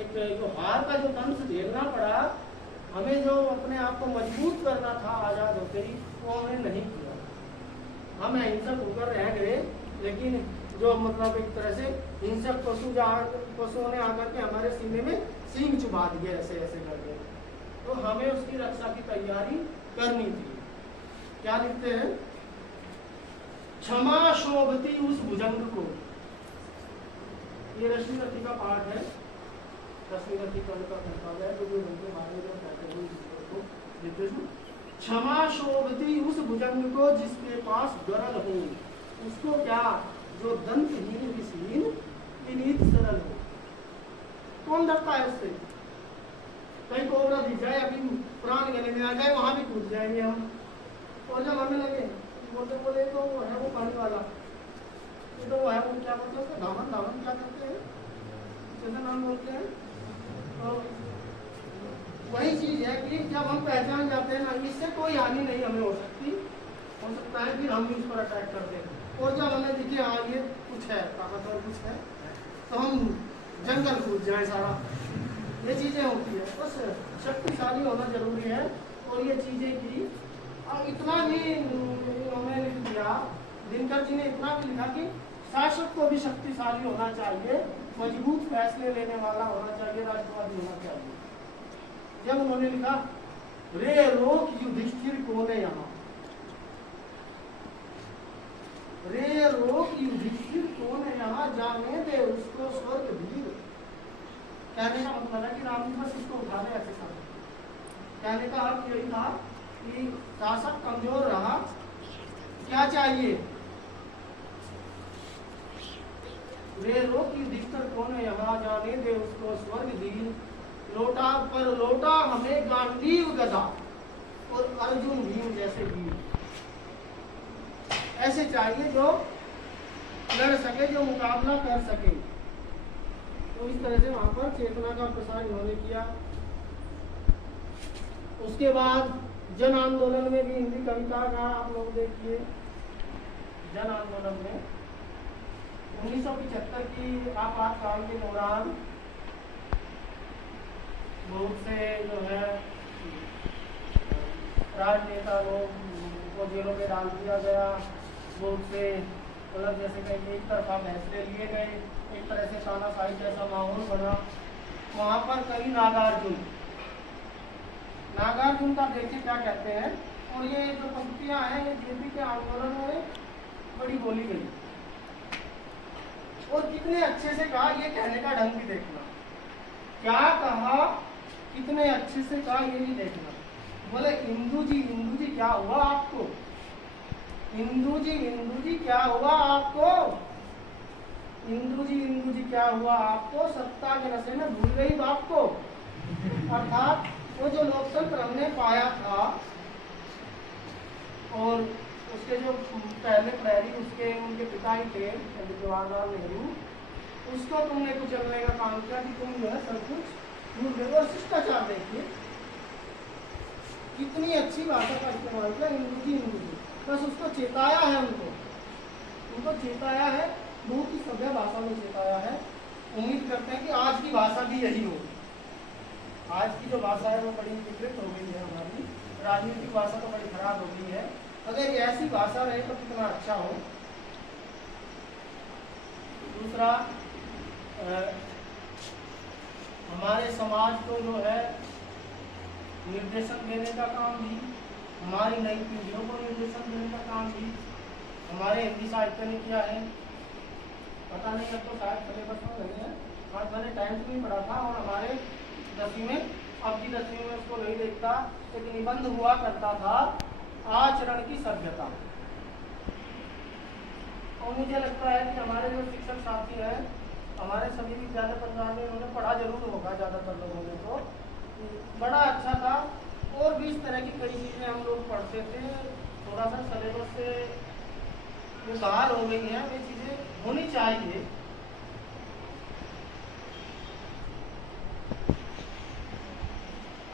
एक जो हार का जो दंश झेलना पड़ा, हमें जो अपने आप को मजबूत करना था आज़ाद होते ही, वो हमने नहीं किया। हम अहिंसक होकर रह गए, लेकिन जो मतलब एक तरह से हिंसक पशुओं ने आकर के हमारे सीने में सींग चुबा दिए ऐसे ऐसे करके। तो हमें उसकी रक्षा की तैयारी करनी थी। क्या लिखते हैं? क्षमा शोभती उस भुजंग को, ये रश्मि रथी का पाठ है, रश्मि रथी का कर्तव्य है, जो उनके बारे में कहते हैं। क्षमा शोभती उस भुजंग को जिसके पास गरल हो, उसको क्या जो दंतहीन विषहीन विनीत सरल हो। कौन डरता है उससे? कहीं कोबरा दिख जाए, अभी प्राण गले में आ जाए, वहां भी कूद जाएंगे हम। और जब हमें लगे बोले तो वो है वो पानी वाला, तो वो है वो क्या बोलते हैं उसको, धामन धामन क्या करते हैं, जैसे नाम बोलते हैं। तो वही चीज है कि जब हम पहचान जाते हैं ना, इससे कोई हानि नहीं हमें हो सकता है, फिर हम भी उस पर अटैक करते हैं। और जब हमें दिखे हाँ ये कुछ है, ताकतवर कुछ है, तो हम जंगल कूद जाए सारा। ये चीजें होती है, बस शक्तिशाली होना जरूरी है। और ये चीजें की और इतना भी उन्होंने लिख दिया, दिनकर जी ने इतना भी लिखा कि शासक को भी शक्तिशाली होना चाहिए, मजबूत फैसले लेने वाला होना चाहिए, राष्ट्रवादी होना चाहिए। जब उन्होंने लिखा रे रोक युधिष्ठिर कौन है यहाँ, रे रोक युधिष्ठिर कौन है यहाँ, जाने दे उसको स्वर्ग वीर। कहने का मतलब है कि राम जी बस इसको उठा ले ऐसे कर। कहने का अर्थ यही था कि शासक कमजोर रहा, क्या चाहिए, रे रोक युधिष्ठिर कौन है यहाँ, जाने दे उसको स्वर्ग वीर। लोटा पर लोटा हमें गांडीव गदा और अर्जुन भीम जैसे वीर ऐसे चाहिए, जो लड़ सके, जो मुकाबला कर सके। तो इस तरह से वहां पर चेतना का प्रसार इन्होंने किया। उसके बाद जन आंदोलन में भी हिंदी कविता का आप लोग देखिए, जन आंदोलन में 1975 की आपातकाल के दौरान बहुत से जो है राजनेता लोग को जेलों में डाल दिया गया, बहुत से मतलब जैसे कि एक तरफा फैसले लिए गए, एक तरह से तानाशाही जैसा माहौल बना। वहाँ पर कई नागार्जुन का देखिए क्या कहते हैं, और ये जो पंक्तियाँ हैं ये जेपी के आंदोलन में बड़ी बोली गई, और कितने अच्छे से कहा, ये कहने का ढंग भी देखना, क्या कहा, कितने अच्छे से कहा, ये भी देखना। बोले हिंदू जी क्या हुआ आपको, हिंदू जी क्या हुआ आपको, हिंदू जी क्या हुआ आपको, सत्ता के नशे में भूल गई बाप को। अर्थात वो जो लोकतंत्र हमने पाया था, और उसके जो पहले प्रहरी उसके उनके पिता ही थे पंडित जवाहरलाल नेहरू, उसको तुमने कुचलने का काम किया कि तुम जो है सब कुछ भूल गए। और शिष्टाचार देखिए कितनी अच्छी भाषा का इस्तेमाल किया, हिंदू जी बस उसको चेताया है, उनको चेताया है, बहुत ही सभ्य भाषा में चेताया है उम्मीद करते हैं कि आज की भाषा भी यही हो। आज की जो भाषा है वो बड़ी विकृत हो गई है, हमारी राजनीतिक भाषा तो बड़ी खराब हो गई है। अगर ये ऐसी भाषा रहे तो कितना अच्छा हो। दूसरा, हमारे समाज को जो है निर्देशन देने का काम भी, हमारी नई पीढ़ियों को निर्देशन देने का काम भी हमारे हिंदी साहित्य ने किया है। पता नहीं, अब तो शायद सिलेबस में नहीं है, आज मैंने 10th में पढ़ा था और हमारे 10वीं में, अब की 10वीं में उसको नहीं देखता। एक निबंध हुआ करता था, आचरण की सभ्यता। और मुझे लगता है कि हमारे जो शिक्षक साथी हैं, हमारे सभी विद्यालय परिवार में उन्होंने पढ़ा जरूर होगा, ज़्यादातर लोगों ने तो बड़ा अच्छा था। और भी इस तरह की कई चीज़ें हम लोग पढ़ते थे, थोड़ा सा सिलेबस से वो बाहर हो गई हैं, वे चीज़ें होनी चाहिए।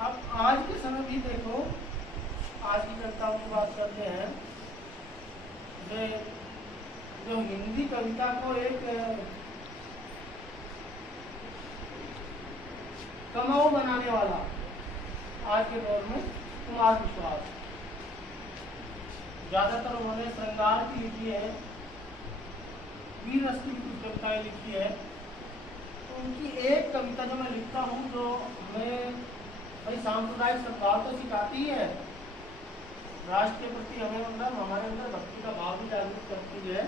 अब आज के समय भी देखो, आज की कविताओं की बात करते हैं, जो हिंदी कविता को एक कमाऊ बनाने वाला आज के दौर में कुमार विश्वास, ज्यादातर उन्होंने श्रृंगार की लिखी है, वीर रस की कुछ कविताएं लिखी है। तो उनकी एक कविता जो मैं लिखता हूँ, जो हमें भाई सांप्रदायिक सद्भाव तो सिखाती है, राष्ट्र के प्रति हमें मतलब हमारे अंदर भक्ति का भाव भी जागृत करती है।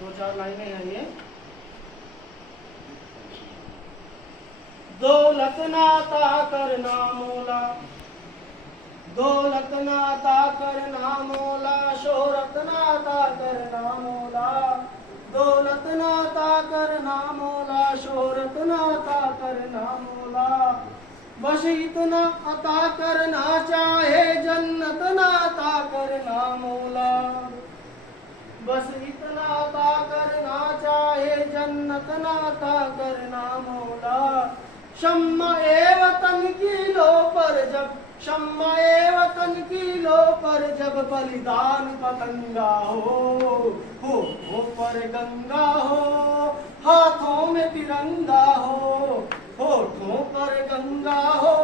2-4 लाइनें हैं ये। दौलत नाता करना मोला, दौलत नाता करना मोला, शोहरत नाता करना मोला, दौलत नाता करना मोला, शोहरत नाता करना मोला, बस इतना अता करना चाहे जन्नत नाता करना मोला, बस इतना अता करना चाहे जन्नत नाता करना मोला, शम्मा ए वतन की लो पर जब, शम्मा ए वतन की लो पर जब बलिदान पतंगा हो पर गंगा हो, हाथों में तिरंगा हो, होठों पर गंगा हो,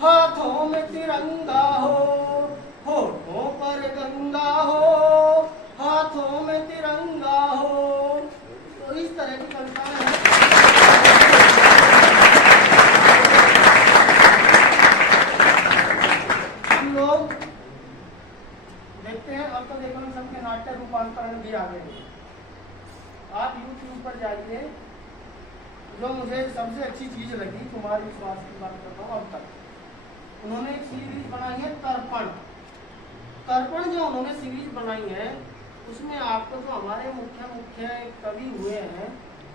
हाथों में तिरंगा हो, होठों पर गंगा हो, हाथों में तिरंगा हो। तो इस तरह की कविताएं हैं। हम लोग देखते हैं, अब तो देखो इन सबके नाट्य रूपांतरण भी आ गए। आप YouTube पर जाइए, जो मुझे सबसे अच्छी चीज लगी, कुमार विश्वास की बात करता हूँ अब तक, उन्होंने एक सीरीज बनाई है तर्पण। तर्पण जो उन्होंने सीरीज बनाई है, उसमें आपको जो हमारे मुख्य कवि हुए हैं,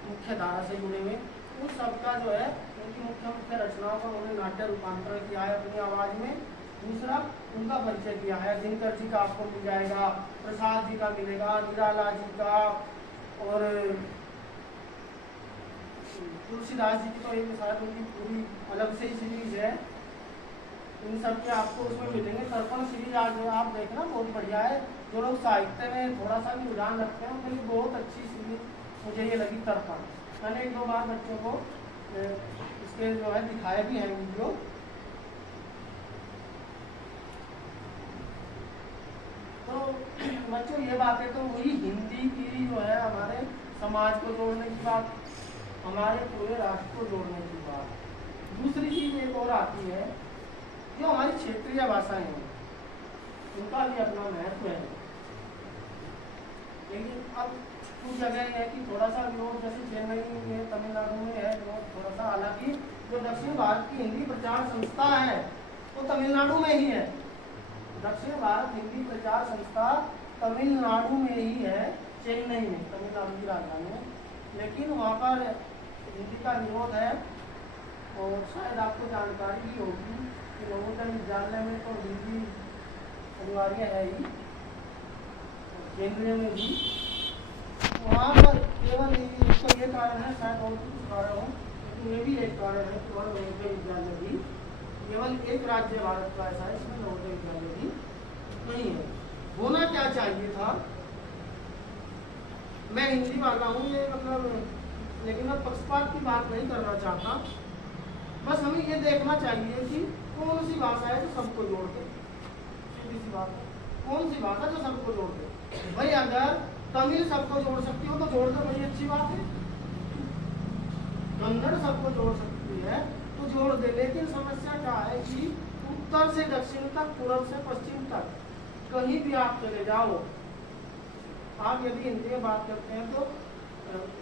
मुख्य धारा से जुड़े हुए, उन सबका जो है उनकी मुख्य रचनाओं का उन्होंने नाट्य रूपांतरण किया है अपनी आवाज में। दूसरा, उनका परिचय किया है। दिनकर जी का आपको मिल जाएगा, प्रसाद जी का मिलेगा, निराला जी का, और तुलसीदास जी की तो एक शायद उनकी पूरी अलग से ही सीरीज है। इन सब के आपको उसमें मिलेंगे। तर्पण सीरीज आज आप देखना, बहुत बढ़िया है। जो लोग साहित्य में थोड़ा सा भी रुझान रखते हैं उनके लिए बहुत अच्छी सीरीज मुझे ये लगी तर्पण। मैंने 1-2 बार बच्चों को इसके जो है दिखाए भी हैं वीडियो। तो बच्चों, ये बातें तो हुई हिंदी की जो है हमारे समाज को जोड़ने की बात, हमारे पूरे राष्ट्र को जोड़ने की बात। दूसरी चीज एक और आती है, जो हमारी क्षेत्रीय भाषाएं हैं, उनका भी अपना महत्व है। लेकिन अब कुछ जगह है कि थोड़ा सा विरोध, जैसे चेन्नई में, तमिलनाडु में है विरोध थोड़ा सा। हालांकि जो दक्षिण भारत की हिंदी प्रचार संस्था है वो तमिलनाडु में ही है। दक्षिण भारत हिंदी प्रचार संस्था तमिलनाडु में ही है, चेन्नई में, तमिलनाडु की राजधानी में। लेकिन वहाँ पर हिंदी का विरोध है। और शायद आपको जानकारी भी होगी कि नवोदय विद्यालय में तो हिंदी अनिवार्य है ही, केंद्रीय में भी। वहाँ पर केवल इसका ये कारण है, शायद और कुछ कारण हो, लेकिन ये भी एक कारण है कि वहाँ नवोदय विद्यालय भी केवल एक राज्य भारत का ऐसा है इसमें नवोदय विद्यालय भी नहीं है। होना क्या चाहिए था, मैं हिंदी वाला हूँ, ये मतलब लेकिन मैं पक्षपात की बात नहीं करना चाहता। बस हमें ये देखना चाहिए कि कौन सी भाषा है जो सबको जोड़ दे। सीधी सी बात है, कौन सी भाषा जो सबको जोड़ दे। भाई अगर तमिल सबको जोड़ सकती हो तो जोड़ दो, बड़ी अच्छी बात है। कन्नड़ सबको जोड़ सकती है तो जोड़ दे। लेकिन समस्या क्या है कि उत्तर से दक्षिण तक, पूर्व से पश्चिम तक, कहीं भी आप चले जाओ, आप यदि हिंदी में बात करते हैं तो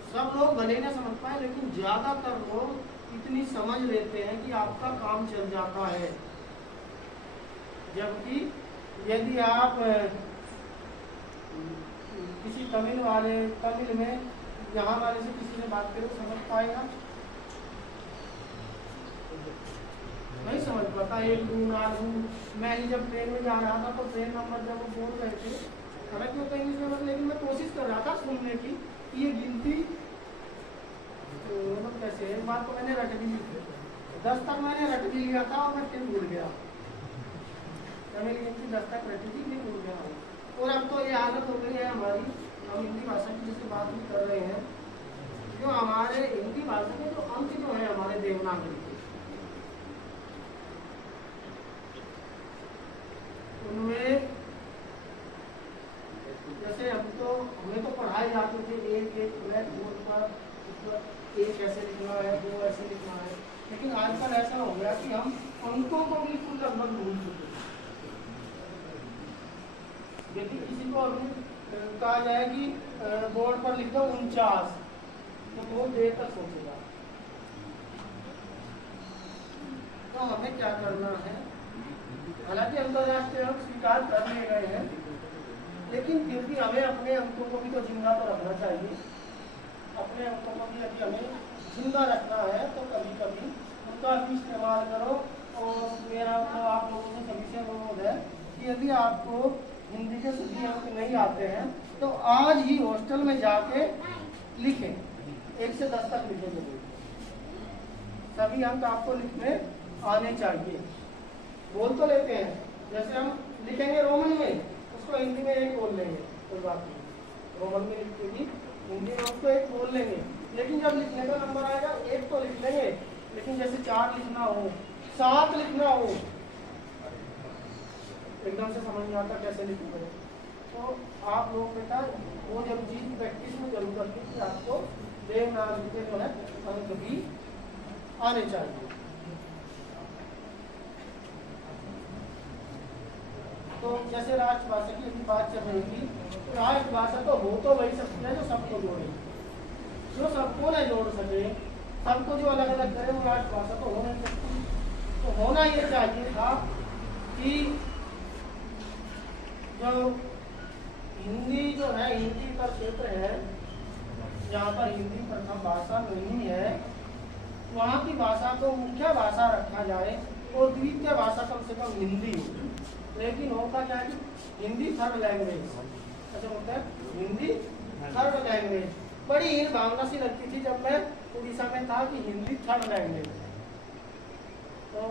सब लोग भले न समझ पाए, लेकिन ज्यादातर लोग इतनी समझ लेते हैं कि आपका काम चल जाता है। जबकि यदि आप किसी तमिल में यहाँ वाले से किसी से बात करें समझ पाएगा? नहीं समझ पाता। एक दू ना दू। मैं ही जब ट्रेन में जा रहा था तो ट्रेन नंबर जब वो बोल रहे थे, हालांकि वो तो इंग्लिश में, लेकिन मैं कोशिश कर रहा था सुनने की कि ये गिनती मतलब कैसे है। एक बात तो मैंने रट भी ली, 10 तक मैंने रट भी लिया था और मैं फिर भूल गया। तमिल गिनती 10 तक रटी थी, फिर भूल गया। और अब तो ये आदत हो गई है हमारी, हम हिंदी भाषा की जैसे बात भी कर रहे हैं, जो हमारे हिंदी भाषा के जो अंक जो है हमारे देवनागरी के, उनमें जैसे हमें तो पढ़ाए जाते थे एक एक ब्लैक बोर्ड पर एक ऐसे लिखना है, दो ऐसे लिखना है। लेकिन आजकल ऐसा हो गया कि हम अंकों को भी कुछ लगभग भूल चुके हैं। यदि किसी को अभी कहा जाए कि बोर्ड पर लिख दो 49, तो बहुत देर तक सोचेगा। तो हमें क्या करना है? हालांकि अंतरराष्ट्रीय अंक स्वीकार कर लिए गए हैं, लेकिन फिर भी हमें अपने अंकों को भी तो जिंदा तो रखना चाहिए। अपने अंकों को भी यदि हमें जिंदा रखना है तो कभी कभी उनका भी इस्तेमाल करो। और मेरा तो आप लोगों से सभी से अनुरोध है कि यदि आपको हिंदी के सभी अंक नहीं आते हैं तो आज ही हॉस्टल में जाके लिखें, 1 से 10 तक लिखें जरूर। सभी अंक आपको लिखने आने चाहिए। बोल तो लेते हैं, जैसे हम लिखेंगे रोमन में, उसको हिंदी में एक बोल लेंगे, कोई बात नहीं। रोमन में लिखते भी हिंदी में उसको एक बोल लेंगे, लेकिन जब लिखने का नंबर आएगा एक तो लिख लेंगे। लेकिन जैसे 4 लिखना हो, 7 लिखना हो, एकदम से समझ नहीं आता कैसे लिखेंगे। तो आप लोग बेटा वो जब चीज प्रैक्टिस में जरूर करते कि आपको देवनागरी के जो है अंक भी आने चाहिए। तो जैसे राष्ट्रभाषा की यदि बात चल रही थी, तो राष्ट्रभाषा तो हो तो वही सकती है जो सबको जोड़े, जो सबको न जोड़ सके, सबको जो अलग अलग करे, वो राष्ट्रभाषा तो हो नहीं सकती। तो होना ये चाहिए था कि जो हिंदी जो है, हिंदी का क्षेत्र है जहाँ पर हिंदी प्रथम भाषा नहीं है, वहाँ की भाषा को मुख्य भाषा रखा जाए और द्वितीय भाषा कम से कम हिंदी हो। लेकिन होता क्या है कि हिंदी थर्ड लैंग्वेज, अच्छा होता है हिंदी थर्ड लैंग्वेज। बड़ी हीन भावना सी लगती थी जब मैं उड़ीसा में था कि हिंदी थर्ड लैंग्वेज। तो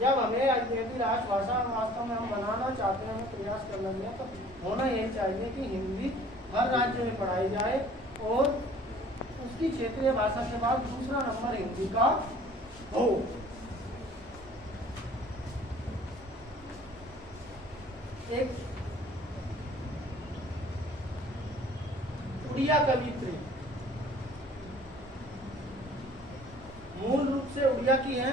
जब हमें यदि राष्ट्रभाषा वास्तव में हम बनाना चाहते हैं, हमें प्रयास करना चाहिए, तो होना यही चाहिए कि हिंदी हर राज्य में पढ़ाई जाए और उसकी क्षेत्रीय भाषा के बाद दूसरा नंबर हिंदी का हो। एक उड़िया कवित्री मूल रूप से उड़िया की है,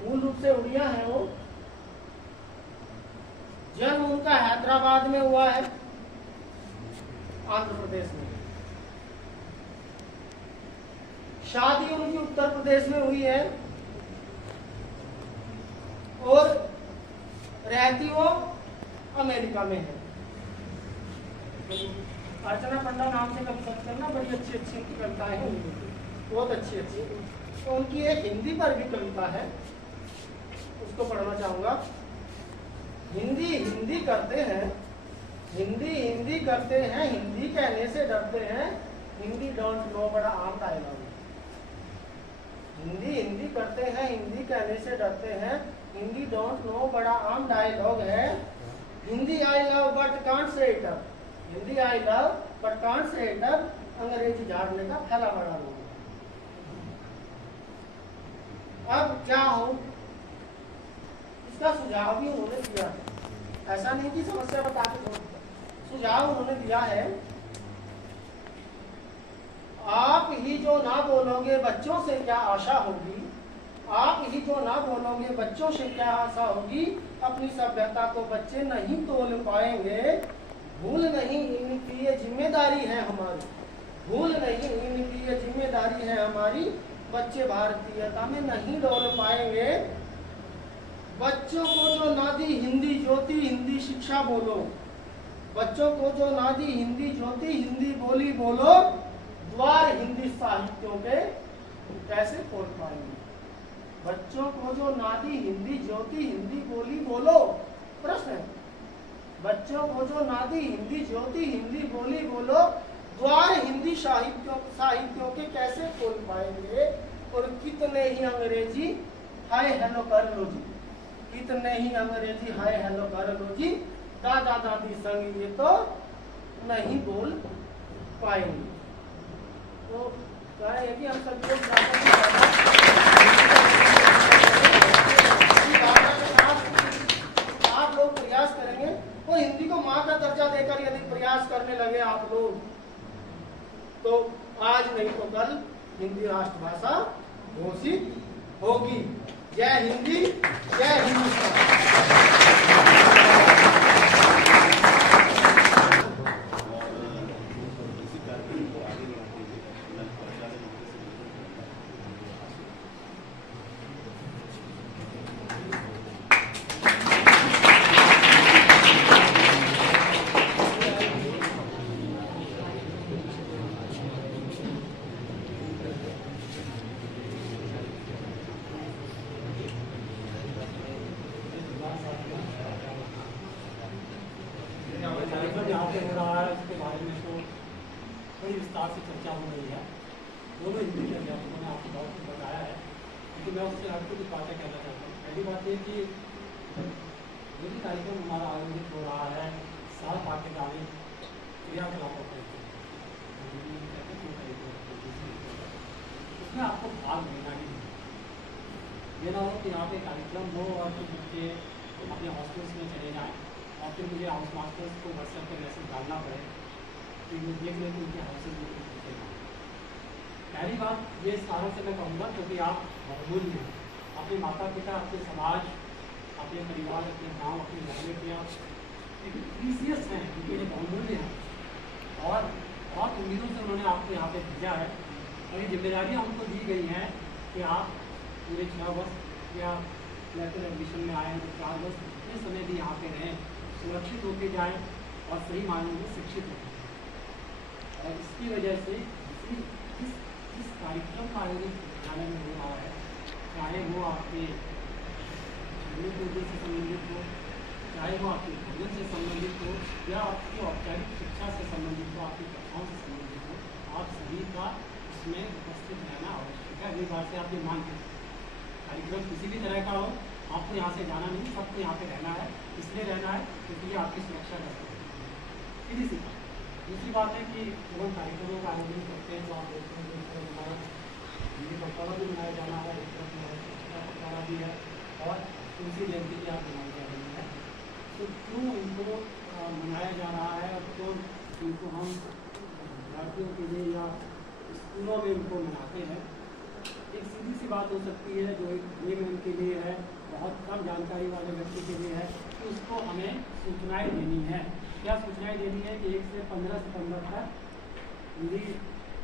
मूल रूप से उड़िया है वो। जन्म उनका हैदराबाद में हुआ है, आंध्र प्रदेश में। शादी उनकी उत्तर प्रदेश में हुई है और रहती वो अमेरिका में है। अर्चना पंडा नाम से कभी सर्च करना, बड़ी अच्छी अच्छी उनकी कविताएं हैं, बहुत अच्छी अच्छी। तो उनकी एक हिंदी पर भी कविता है, उसको पढ़ना चाहूंगा। हिंदी हिंदी करते हैं, हिंदी हिंदी करते हैं, हिंदी कहने से डरते हैं, हिंदी डोंट नो, बड़ा आम डायलॉग। हिंदी हिंदी करते हैं, हिंदी कहने से डरते हैं, हिंदी डोंट नो, बड़ा आम डायलॉग है। Hindi I love but can't say it up, Hindi I love but can't say it up, अंग्रेजी झाड़ने का फैला बड़ा रोग है। अब क्या हो, इसका सुझाव भी उन्होंने दिया है। ऐसा नहीं कि समस्या बता के छोड़ दिया, सुझाव उन्होंने दिया है। आप ही जो ना बोलोगे बच्चों से क्या आशा होगी, आप ही जो ना बोलोगे बच्चों से क्या आशा होगी, अपनी सभ्यता को बच्चे नहीं तोल पाएंगे। भूल नहीं इनकी ये जिम्मेदारी है हमारी, भूल नहीं इनकी ये जिम्मेदारी है हमारी, बच्चे भारतीयता में नहीं डोल पाएंगे। बच्चों को जो नादी हिंदी ज्योति हिंदी शिक्षा बोलो, बच्चों को जो नादी हिंदी ज्योति हिंदी बोली बोलो, द्वार हिंदी साहित्यों के कैसे खोल पाएंगे। बच्चों को जो नादी हिंदी ज्योति हिंदी बोली बोलो, प्रश्न है, बच्चों को जो नादी हिंदी ज्योति हिंदी बोली बोलो, द्वार हिंदी साहित्यों के कैसे खोल पाएंगे। और कितने ही अंग्रेजी हाय हेलो कर लो जी, कितने ही अंग्रेजी हाय हेलो कर लो जी, दादा दादी संग ये तो नहीं बोल पाएंगे। तो क्या है कि हम सब लोग आप लोग प्रयास करेंगे और हिंदी को माँ का दर्जा देकर यदि प्रयास करने लगे आप लोग, तो आज नहीं तो कल हिंदी राष्ट्रभाषा घोषित होगी। जय हिंदी, जय हिंदुस्तान। यहाँ पे हो रहा है उसके बारे में तो बड़ी विस्तार से चर्चा हो रही है। दोनों हिंदी के अध्यापकों ने आपको बहुत कुछ बताया है, लेकिन मैं उससे हर कुछ बातें कहना चाहता हूँ। पहली बात ये कि जो भी कार्यक्रम हमारा आयोजित हो रहा है साल पाठ्यक्रमिक क्रियाकलापों पर, उसमें आपको भाग लेना ही है। ये ना हो कि यहाँ पे कार्यक्रम हो और कुछ बच्चे अपने हॉस्टल्स में चले जाएँ और फिर मुझे हाउस मास्टर्स को व्हाट्सएप पर मैसेज डालना पड़े कि वो देख लें कि उनके हाउसेज में कुछ दिखेगा। पहली बात ये सारों से मैं कहूँगा क्योंकि आप बहुमूल्य हैं, अपने माता पिता, अपने समाज, अपने परिवार, अपने गाँव, अपने मोहल्ले के आप प्रीसियस हैं, क्योंकि ये बहुमूल्य हैं और बहुत उम्मीदों से उन्होंने आपको यहाँ पे भेजा है। और ये जिम्मेदारियाँ हमको दी गई हैं कि आप पूरे 6 वर्ष या लेटर एडमिशन में आए हैं तो 4 वर्ष इतने समय भी यहाँ पे रहें, सुरक्षित होके जाएं और सही मायनों में शिक्षित हों। और इसकी वजह से जिस कार्यक्रम का आयोजन विद्यालय में हो रहा है, चाहे वो आपके से संबंधित हो, चाहे वो आपके भोजन से संबंधित हो या आपकी औपचारिक शिक्षा से संबंधित हो, आपकी कक्षाओं से संबंधित हो, आप सभी का उसमें उपस्थित रहना आवश्यक है। अगली बार से आप ये मानते हैं कार्यक्रम किसी भी तरह का हो, आपको यहाँ से जाना नहीं, सबको यहाँ पे रहना है। इसलिए रहना है क्योंकि ये आपकी सुरक्षा का सीधी सी बात। दूसरी बात है कि जब हम कार्यक्रमों का आयोजन करते हैं तो आप देखते हैं कि हमारा हिंदी पखवाड़ा भी मनाया जाना है, शिक्षा पखवाड़ा भी है और तुलसी जयंती भी आप मनाई जा रही है। तो क्यों इनको मनाया जा रहा है और क्यों इनको हम विद्यार्थियों के लिए या स्कूलों में इनको मनाते हैं, एक सीधी सी बात हो सकती है जो एक लेमैन के लिए है, बहुत कम जानकारी वाले व्यक्ति के लिए है कि उसको हमें सूचनाएं देनी है। क्या सूचनाएं देनी है कि 1 से 15 सितंबर तक हिंदी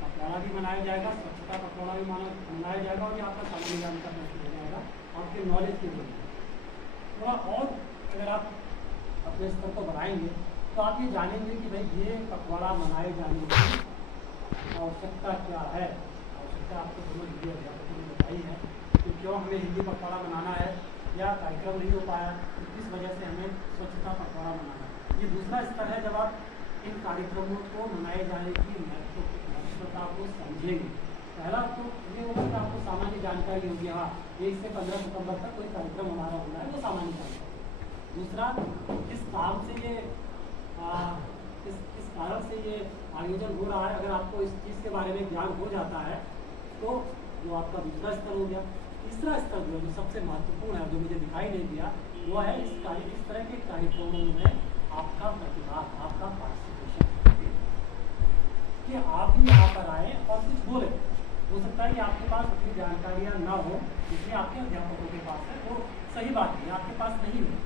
पखवाड़ा भी मनाया जाएगा, स्वच्छता पखवाड़ा भी मनाया जाएगा और ये आपका सामान्य ज्ञान का प्रश्न हो जाएगा आपके नॉलेज के लिए। थोड़ा और अगर आप अपने स्तर को बढ़ाएंगे तो आप ये जानेंगे कि भाई ये पखवाड़ा मनाए जाने की आवश्यकता क्या है। आवश्यकता आपको दोनों हिंदी अध्यापकों ने बताई है कि क्यों हमें हिंदी पखवाड़ा मनाना है या कार्यक्रम नहीं हो पाया तो किस वजह से हमें स्वच्छता पखवाड़ा मनाना है। ये दूसरा स्तर है जब आप इन कार्यक्रमों को मनाए जाने की महत्वता को समझेंगे। पहला तो ये होगा कि आपको सामान्य जानकारी होगी, हाँ 1 से 15 सितंबर तक कोई कार्यक्रम हमारा होना है, वो सामान्य जानकारी। दूसरा, इस काम से ये इस कारण से ये आयोजन हो रहा है। अगर आपको इस चीज़ के बारे में ज्ञान हो जाता है तो वो आपका दूसरा स्तर हो गया। तीसरा स्तर जो सबसे महत्वपूर्ण है, जो मुझे दिखाई नहीं दिया, वो है इस तरह के कार्यक्रमों में आपका प्रतिभाग, आपका पार्टिसिपेशन, कि आप भी यहाँ पर आए और कुछ बोले। हो सकता है कि आपके पास उतनी जानकारियाँ ना हो जितनी आपके अध्यापकों के पास है, वो सही बात है, आपके पास नहीं है।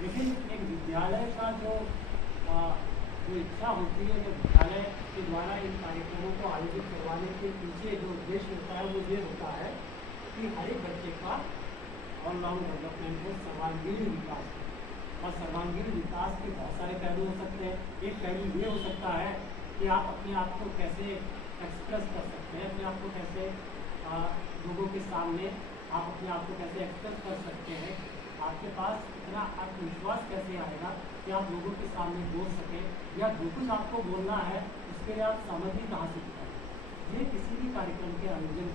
लेकिन एक विद्यालय का जो इच्छा होती है, जो विद्यालय के द्वारा इन कार्यक्रमों को आयोजित करवाने के पीछे जो उद्देश्य होता है, वो ये होता है कि हर एक बच्चे का ऑलराउंड डेवलपमेंट हो, सर्वांगीण विकास हो। और सर्वांगीण विकास के बहुत सारे पहलू हो सकते हैं। एक पहलू ये हो सकता है कि आप अपने आप को कैसे एक्सप्रेस कर सकते हैं, अपने आप को कैसे लोगों के सामने आप अपने आप को कैसे एक्सप्रेस कर सकते हैं, आपके पास इतना आत्मविश्वास कैसे आएगा कि आप लोगों के सामने बोल सकें, या जो कुछ आपको बोलना है उसके लिए आप सामग्री कहाँ से जुटाएं। ये किसी भी कार्यक्रम के आयोजन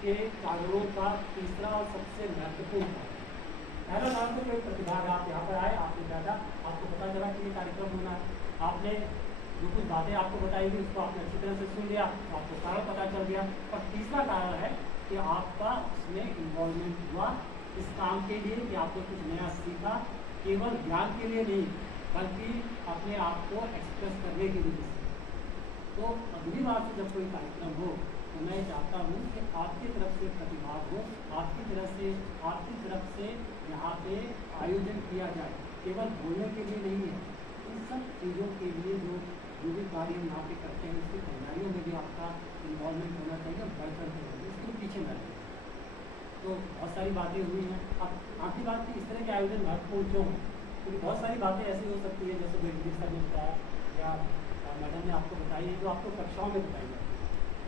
के कारणों का तीसरा और सबसे महत्वपूर्ण है। पहला कारण तो कोई प्रतिभाग, आप यहाँ पर आए, आपने बैठा, आपको पता चला कि ये कार्यक्रम होना है, आपने जो कुछ बातें आपको बताई गई उसको आपने अच्छी तरह से सुन लिया, आपको कारण पता चल गया। और तीसरा कारण है कि आपका उसमें इन्वॉल्वमेंट हुआ इस काम के लिए, कि आपने कुछ नया सीखा, केवल ज्ञान के लिए नहीं बल्कि अपने आप को एक्सप्रेस करने के लिए। तो अगली बार से जब कोई कार्यक्रम हो तो मैं चाहता हूँ कि आपकी तरफ से प्रतिभाग हो, आपकी तरफ से यहाँ पे आयोजन किया जाए, केवल बोलने के लिए नहीं है। इन सब चीज़ों के लिए जो भी कार्य हम यहाँ पे करते हैं उसकी तैयारियों में भी आपका इन्वॉल्वमेंट होना चाहिए, बढ़ चढ़ के होना, इसके पीछे मैं तो बहुत सारी बातें हुई हैं। अब आपकी बात की इस तरह के आयोजन महत्वपूर्ण क्यों है, क्योंकि बहुत सारी बातें ऐसी हो सकती है जैसे जो सर ने बताया या मैडम ने आपको बताई है, जो आपको कक्षाओं में बताई जाती है,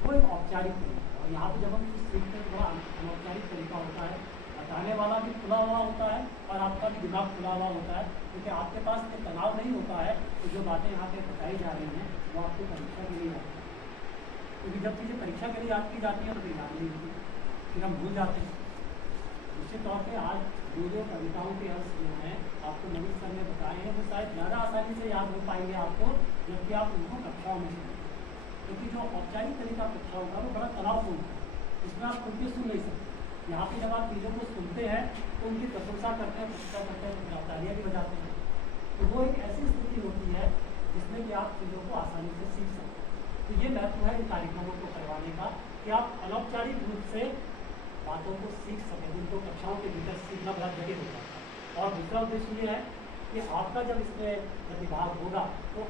वो एक औपचारिक तरीका है। और यहाँ पर जब हम कुछ सीखते हैं बड़ा अनौपचारिक तरीका होता है, बताने वाला भी खुला हुआ होता है और आपका भी दिमाग खुला हुआ होता है, क्योंकि आपके पास कोई तनाव नहीं होता है कि जो बातें यहाँ पे बताई जा रही हैं वो आपको परीक्षा के लिए आती है। क्योंकि जब चीज़ें परीक्षा के लिए याद की जाती हैं तो फिर याद नहीं होती, फिर हम भूल जाते हैं। निश्चित तौर पे आज जो कविताओं के अर्थ जो हैं आपको मनीष सर ने बताए हैं, वो शायद ज़्यादा आसानी से याद हो पाएंगे आपको, जबकि आप उनको कक्षाओं में सुनें। क्योंकि जो औपचारिक तरीका कक्षाओं का वो बड़ा तनावपूर्ण है, इसमें आप खुल के सुन नहीं सकते। यहाँ पे जब आप चीज़ों को सुनते हैं तो उनकी प्रशंसा करते हैं, तो तालियाँ भी बजाते हैं। तो वो एक ऐसी स्थिति होती है जिसमें कि आप चीज़ों को आसानी से सीख सकते हैं। तो ये महत्व है इन कार्यक्रमों को करवाने का, कि आप अनौपचारिक रूप से बातों को सीख सकें, जिनको कक्षाओं के भीतर सीखना बड़ा जटिल होता है। और दूसरा उद्देश्य ये है कि आपका जब इसमें प्रतिभाग होगा तो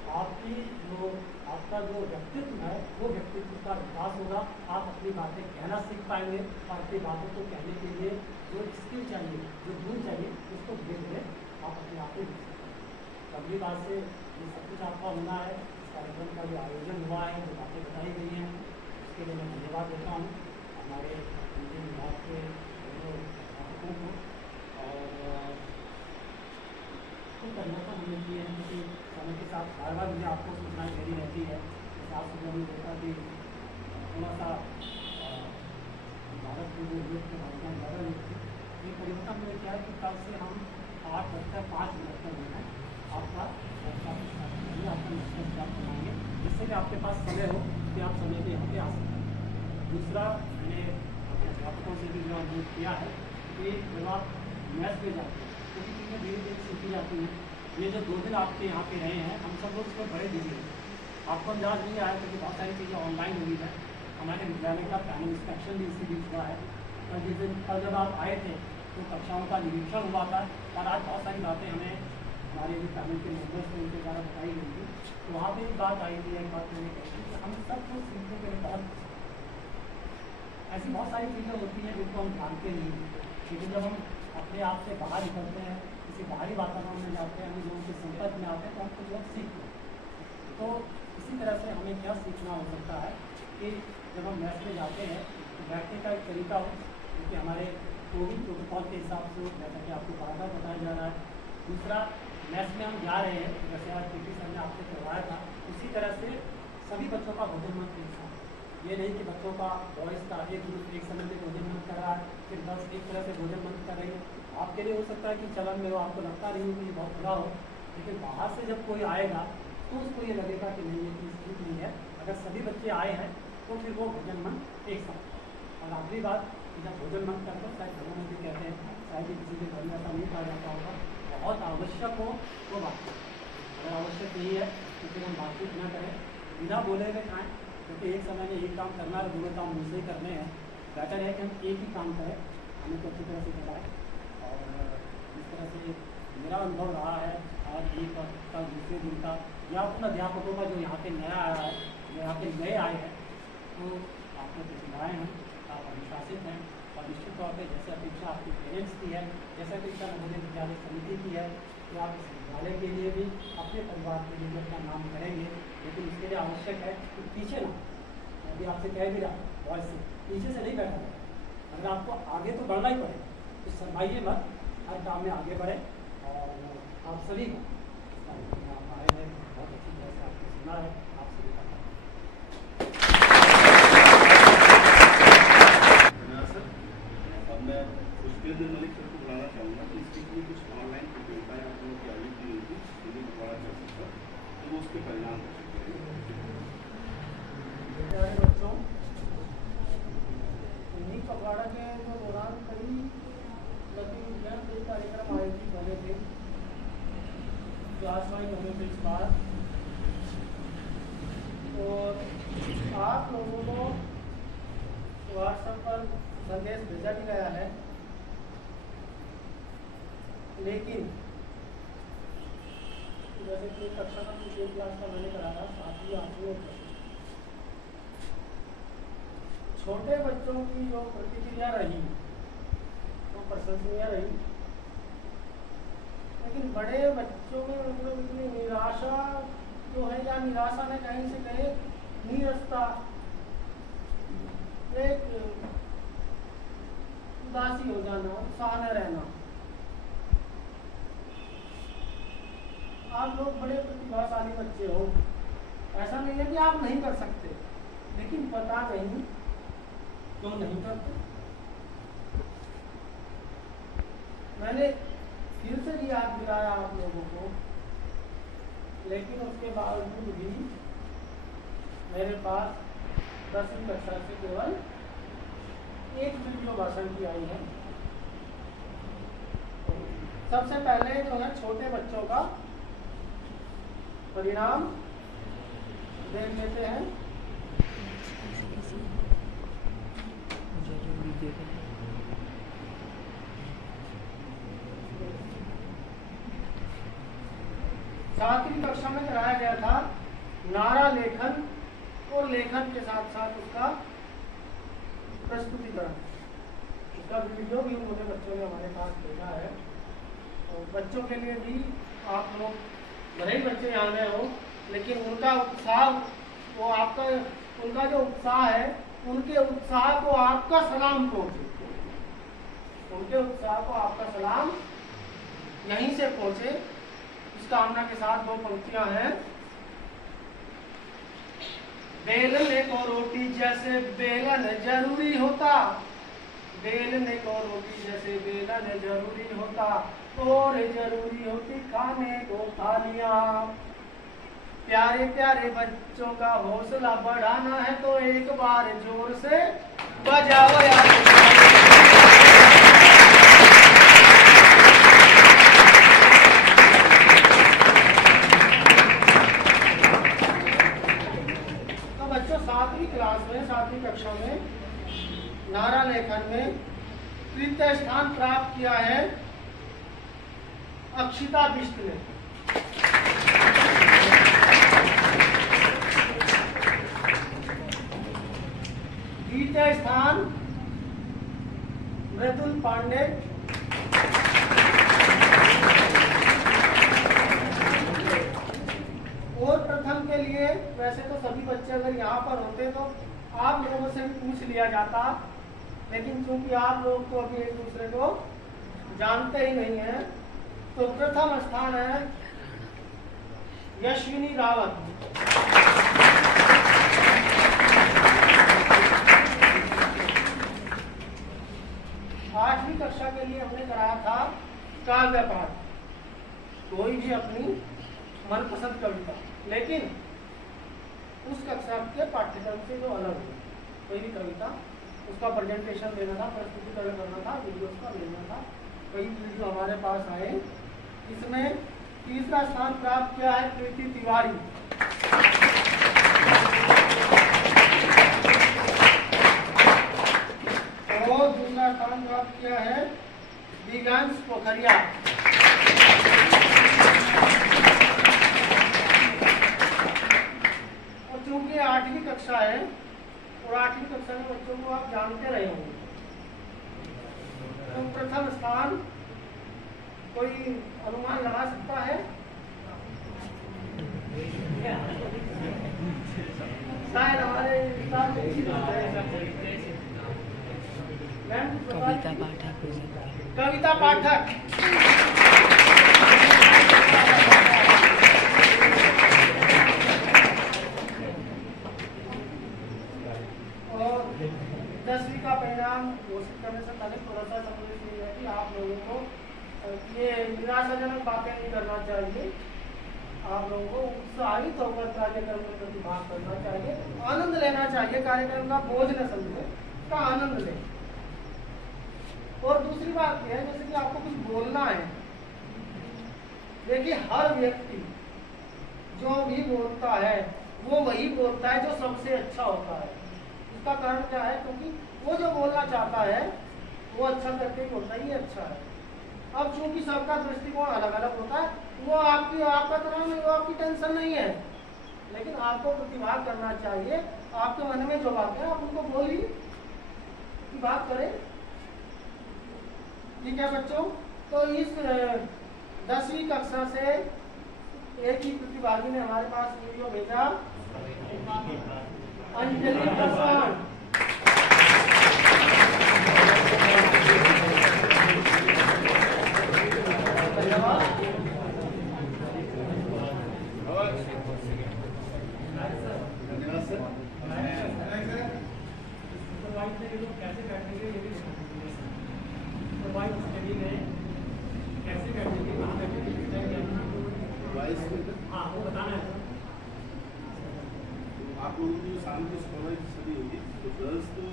आपका जो व्यक्तित्व है वो व्यक्तित्व का विकास होगा। आप अपनी बातें कहना सीख पाएंगे और अपनी बातों को कहने के लिए जो स्किल चाहिए, जो गुण चाहिए, उसको धीरे धीरे आप अपने आप को सीख सकते हैं। अगली बात से ये सब कुछ आपका होना है, इस कार्यक्रम का जो आयोजन हुआ है, जो बातें बताई गई हैं, उसके लिए मैं धन्यवाद देता हूँ हमारे विभाग के अध्यापकों को। और परिवर्तन हमने किए हैं, क्योंकि समय के साथ बार बार मुझे आपको सूचनाएँ देनी रहती है। जैसे आप सुबह भी देखा कि थोड़ा सा भारत में जो योग के भाषण ज़्यादा योग थी, ये परिवर्तन में क्या है कि कल से हम 8:05 तक जो है आपका आपका नेक्स्ट स्टार्ट बनाएंगे, जिससे कि आपके पास समय हो कि आप समय पे यहाँ पे आ सकें। दूसरा, मैंने अपने अध्यापकों से भी जो अनुरोध किया है कि जब आप मैथ में जाते हैं, क्योंकि चीज़ें धीरे धीरे सीखी जाती हैं। ये जो 2 दिन आपके यहाँ पे रहे हैं, हम सब लोग इसमें बड़े बिजी हैं, आपको अंदाज नहीं आया क्योंकि बहुत सारी चीज़ें ऑनलाइन हुई है। हमारे विद्यालय का पैनल इंस्पेक्शन भी इसी बीच हुआ है। और जिस दिन कल जब आप आए थे तो कक्षाओं का निरीक्षण हुआ था, और आज बहुत सारी बातें हमें हमारे जो पैनल के मेम्बर्स थे उनके द्वारा बताई गई थी। तो वहाँ पर एक बात आई थी, एक बात मैंने कही थी कि हम सब कुछ सीखने के लिए बहुत ऐसी बहुत सारी चीज़ें होती हैं जिनको हम जानते नहीं, लेकिन जब हम अपने आप से बाहर निकलते हैं, किसी बाहरी वातावरण में जाते हैं, हम लोगों के संपर्क में आते हैं, तो हम कुछ लोग सीखते हैं। तो इसी तरह से हमें क्या सीखना हो सकता है कि जब हम मैथ में जाते हैं तो बैठने का एक तरीका हो, क्योंकि हमारे कोविड प्रोटोकॉल के हिसाब से, जैसा कि आपको बार बार बताया जा रहा है। दूसरा, मैथ में हम जा रहे हैं, जैसे आज पीटी सर ने आपसे करवाया था, उसी तरह से सभी बच्चों का भोजन मंत्र एक साथ। ये नहीं कि बच्चों का बॉयज़ का एक ग्रुप एक समय में भोजन मंत्र कर रहा है, फिर 10 एक तरह से भोजन मंत्र कर रही है। आपके लिए हो सकता है कि चलन में हो, आपको लगता नहीं हो कि ये बहुत बुरा हो, लेकिन बाहर से जब कोई आएगा तो उसको ये लगेगा कि नहीं ये चीज़ ठीक नहीं है। अगर सभी बच्चे आए हैं तो फिर वो भोजन मन एक सकता है। और आखिरी बात कि जब भोजन मन करते हैं, शायद घरों में भी कहते हैं, शायद ही किसी के घर में ऐसा नहीं कहा जाता होगा, बहुत आवश्यक हो तो बातचीत। अगर आवश्यक नहीं है तो फिर हम बातचीत ना करें, बिना बोले हुए खाएँ, क्योंकि एक समय में एक काम करना है, दोनों काम मुझसे ही करने हैं। बेटर है कि हम एक ही काम करें, हमें तो अच्छी तरह से कराएँ। और जिस तरह से मेरा अनुभव रहा है आज एक का दूसरे दिन का, या उन अध्यापकों का जो यहाँ पे नया आया है, जो यहाँ पे नए आए हैं, तो आपको प्रतिभाएँ हैं, आप अनुशासित हैं। और निश्चित तौर पर जैसे अपेक्षा आपके पेरेंट्स की है, जैसे अपेक्षा नवोदय विद्यालय समिति की है, कि आप इस विद्यालय के लिए भी अपने परिवार के लिए भी अपना नाम करेंगे। लेकिन इसके लिए आवश्यक है कि पीछे ना, अभी आपसे कह भी रहा वॉइस से पीछे से नहीं बैठा जाए। अगर आपको आगे तो बढ़ना ही पड़ेगा, तो शर्माइए मत, हर काम में आगे बढ़े। और आप सभी को आप आए हैं, बहुत अच्छी तरह से आपने सुना है, आप सभी का अब मैं पुष्पेंद्र मलिक सर को बुलाना चाहूँगा कि इसके लिए कुछ ऑनलाइन प्रतियोगिताएं आप लोगों की आयोजित की होगी, यदि पकवाड़ा कर सकता तो वो उसके परिणाम हो सकते हैं। प्यारे बच्चों, उन्हीं पखवाड़ा के जो दौरान कई गतिविधियाँ, कई कार्यक्रम आयोजित बने थे। क्लास वाइज होने थे इस बार, और आप लोगों को व्हाट्सएप पर संदेश भेजा भी गया है, लेकिन जैसे कि कक्षा का कुछ एक क्लास का मैंने कराया, 7वीं 8वीं और 10वीं छोटे बच्चों की जो प्रतिक्रिया रही वो प्रशंसनीय रही, लेकिन बड़े बच्चों में मतलब इतनी निराशा जो है, या निराशा ने कहीं से कहे नीरसता, एक उदासी हो जाना, उत्साह न रहना। आप लोग बड़े प्रतिभाशाली बच्चे हो, ऐसा नहीं है कि आप नहीं कर सकते, लेकिन पता नहीं क्यों नहीं करते। मैंने फिर से भी याद दिलाया आप लोगों को, लेकिन उसके बावजूद भी मेरे पास 10वीं कक्षा से केवल एक वीडियो भाषण की आई है। सबसे पहले जो है छोटे बच्चों का परिणाम देख लेते हैं। सातवीं कक्षा में कराया गया था नारा लेखन, और लेखन के साथ साथ उसका प्रस्तुतिकरण। उसका वीडियो भी उन्होंने बच्चों ने हमारे पास भेजा है। और बच्चों के लिए भी आप लोग, भले ही बच्चे यहाँ गए हो, लेकिन उनका उत्साह, वो आपका उनका जो उत्साह है, उनके उत्साह को आपका सलाम पहुँचे, उनके उत्साह को आपका सलाम यहीं से पहुँचे। इस कामना के साथ 2 पंक्तियां हैं। बेलने को रोटी जैसे बेलन जरूरी होता, बेलने को रोटी जैसे बेलन जरूरी होता, और जरूरी होती खाने को थालियां। प्यारे प्यारे बच्चों का हौसला बढ़ाना है तो एक बार जोर से बजाओ यार। तो बच्चों 7वीं क्लास में, 7वीं कक्षा में नारा लेखन में तृतीय स्थान प्राप्त किया है अक्षिता बिष्ट ने। द्वितीय स्थान मृदुल पांडे, और प्रथम के लिए वैसे तो सभी बच्चे अगर यहाँ पर होते तो आप लोगों से भी पूछ लिया जाता, लेकिन चूंकि आप लोग तो अभी एक दूसरे को जानते ही नहीं हैं, तो प्रथम स्थान है यशविनी रावत। आठवीं कक्षा के लिए हमने कराया था काव्य पाठ। कोई भी अपनी मनपसंद कविता, लेकिन उस कक्षा के पाठ्यक्रम से जो अलग हो, कोई भी कविता, उसका प्रेजेंटेशन देना था, प्रस्तुतिकरण करना था, वीडियो उसका लेना था। कई वीडियो हमारे पास आए। इसमें तीसरा स्थान प्राप्त किया है कृति तिवारी। और दूसरा स्थान प्राप्त किया है दिगांश पोखरिया। और चूंकि 8वीं कक्षा है और 8वीं कक्षा के बच्चों को आप जानते रहे होंगे, तो प्रथम स्थान कोई अनुमान लगा सकता है? शायद हमारे कविता पाठक। कविता पाठक। और 10वीं का परिणाम घोषित करने से पहले थोड़ा सा संदेश ये है कि आप लोगों को ये निराशाजनक बातें नहीं करना चाहिए। आप लोगों को उत्साहित होकर कार्यक्रम में प्रतिभाग करना चाहिए, आनंद लेना चाहिए, कार्यक्रम का बोझ न समझे, उसका आनंद लें। और दूसरी बात यह है, जैसे कि आपको कुछ बोलना है, देखिए हर व्यक्ति जो भी बोलता है वो वही बोलता है जो सबसे अच्छा होता है। इसका कारण क्या है? क्योंकि वो जो बोलना चाहता है वो अच्छा करके बोलता ही अच्छा है। अब चूंकि सबका दृष्टिकोण अलग अलग होता है, वो आपका तनाव नहीं, वो आपकी टेंशन नहीं है, लेकिन आपको प्रतिभाग करना चाहिए। आपके मन में जो बात है आप उनको बोलिए, बात करें। ठीक है बच्चों, तो इस 10वीं कक्षा से एक ही प्रतिभागी ने हमारे पास वीडियो भेजा, अंजलि पासवान। आप लोगों को शाम को सुपरवाइज स्टडी होगी, तो गर्ल्स तो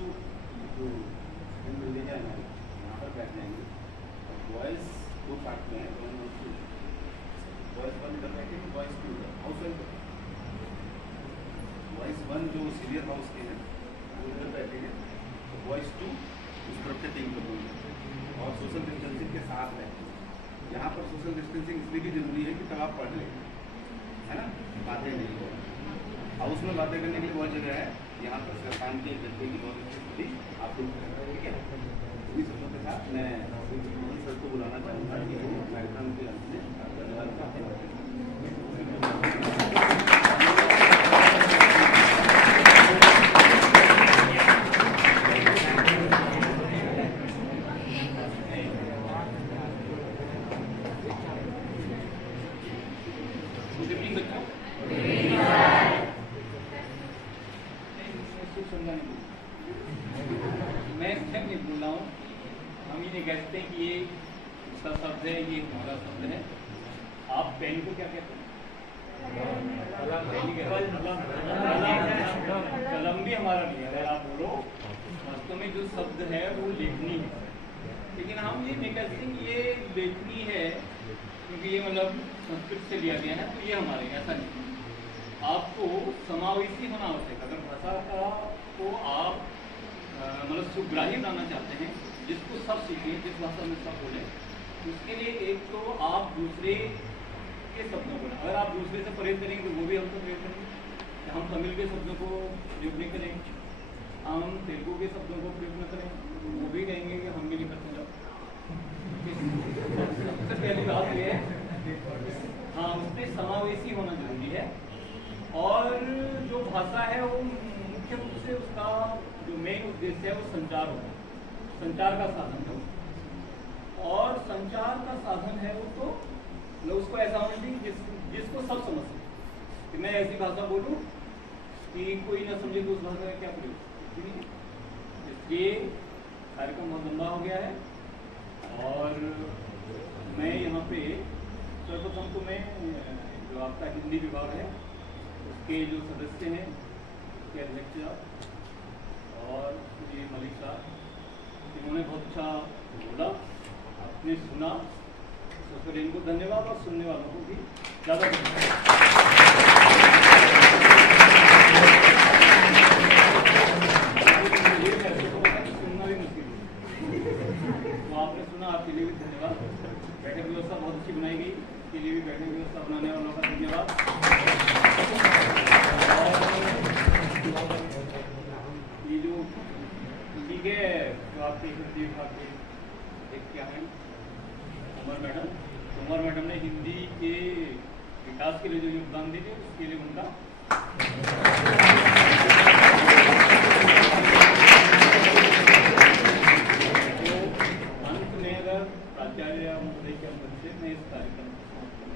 ले जाएंगे, यहाँ पर बैठ जाएंगे, और बॉयज़ 2 पार्ट में है, बॉयज़ 1 इधर बैठेंगे, बॉयज़ 2 इधर, हाउस वाइफ बॉयज़ 1 जो सीनियर हाउस के हैं वो इधर बैठेंगे, तो बॉयज़ 2 उस तरफ से टीम करेंगे और सोशल डिस्टेंसिंग के साथ रहेंगे। यहाँ पर सोशल डिस्टेंसिंग इसलिए भी जरूरी है कि तब आप पढ़ लें, है ना, बातें नहीं हो। हाउस में बातें करने के लिए बहुत जगह है, यहाँ पर सरकार के जनता की बहुत अच्छी आप लोग, ठीक है। इन्हीं शब्दों के साथ मैं सर को बुलाना चाहूँगा कि वो कार्यक्रम के अंत में धन्यवाद करते हैं। मैं इसलिए नहीं बोल रहा हूँ, हम ये कहते हैं कि ये उसका शब्द है, ये हमारा शब्द है। आप पेन को क्या कहते हैं? कलम भी हमारा नहीं है। अगर आप बोलो वास्तव में जो शब्द है वो लेखनी है, लेकिन हम ये नहीं कहते कि ये लेखनी है क्योंकि ये मतलब संस्कृत से लिया गया है, तो ये हमारे ऐसा नहीं। आपको समावेशी होना आवश्यक। अगर भाषा का को आप मतलब सुग्राही बनाना चाहते हैं, जिसको सब सीखें, जिस भाषा में सब बोलें, उसके लिए एक तो आप दूसरे के शब्दों को, अगर आप दूसरे से प्रयोग करेंगे तो वो भी हमसे प्रयोग करेंगे। हम तमिल के शब्दों को प्रयोग नहीं करेंगे, हम तेलुगु के शब्दों को प्रयोग न करें, वो भी कहेंगे कि हम भी नहीं करते जाओ। सबसे पहली बात ये है, हाँ, उसमें समावेशी होना जरूरी है। और जो भाषा है वो मुख्य रूप से उसका जो मेन उद्देश्य है वो संचार होगा, संचार का साधन है। और संचार का साधन है वो तो मतलब उसको ऐसा होना चाहिए जिसको सब समझ सके। कि मैं ऐसी भाषा बोलूँ कि कोई ना समझे तो उस भाषा का क्या प्रयोग। इसलिए कार्यक्रम बहुत लंबा हो गया है और मैं यहाँ पे सर्वप्रथम तो मैं जो आपका हिंदी विभाग है उसके जो सदस्य हैं उसके अध्यक्ष साहब और ये मलिक साहब, इन्होंने बहुत अच्छा बोला, आपने सुना, तो फिर इनको धन्यवाद और सुनने वालों को भी ज़्यादा सुनना भी मुश्किल है, तो आपने सुना, आपके लिए भी धन्यवाद। बैठक व्यवस्था बहुत अच्छी बनाई गई, इसके लिए भी बैठक व्यवस्था बनाने वालों का धन्यवाद। ये जो ठीक है, जो आपके हिंदी विभाग के एक क्या है कुमार मैडम ने हिंदी के विकास के लिए जो योगदान दिए उसके लिए उनका तो अंत में अगर प्राचार्य महोदय के अनुमति से मैं इस कार्यक्रम को समाप्त करने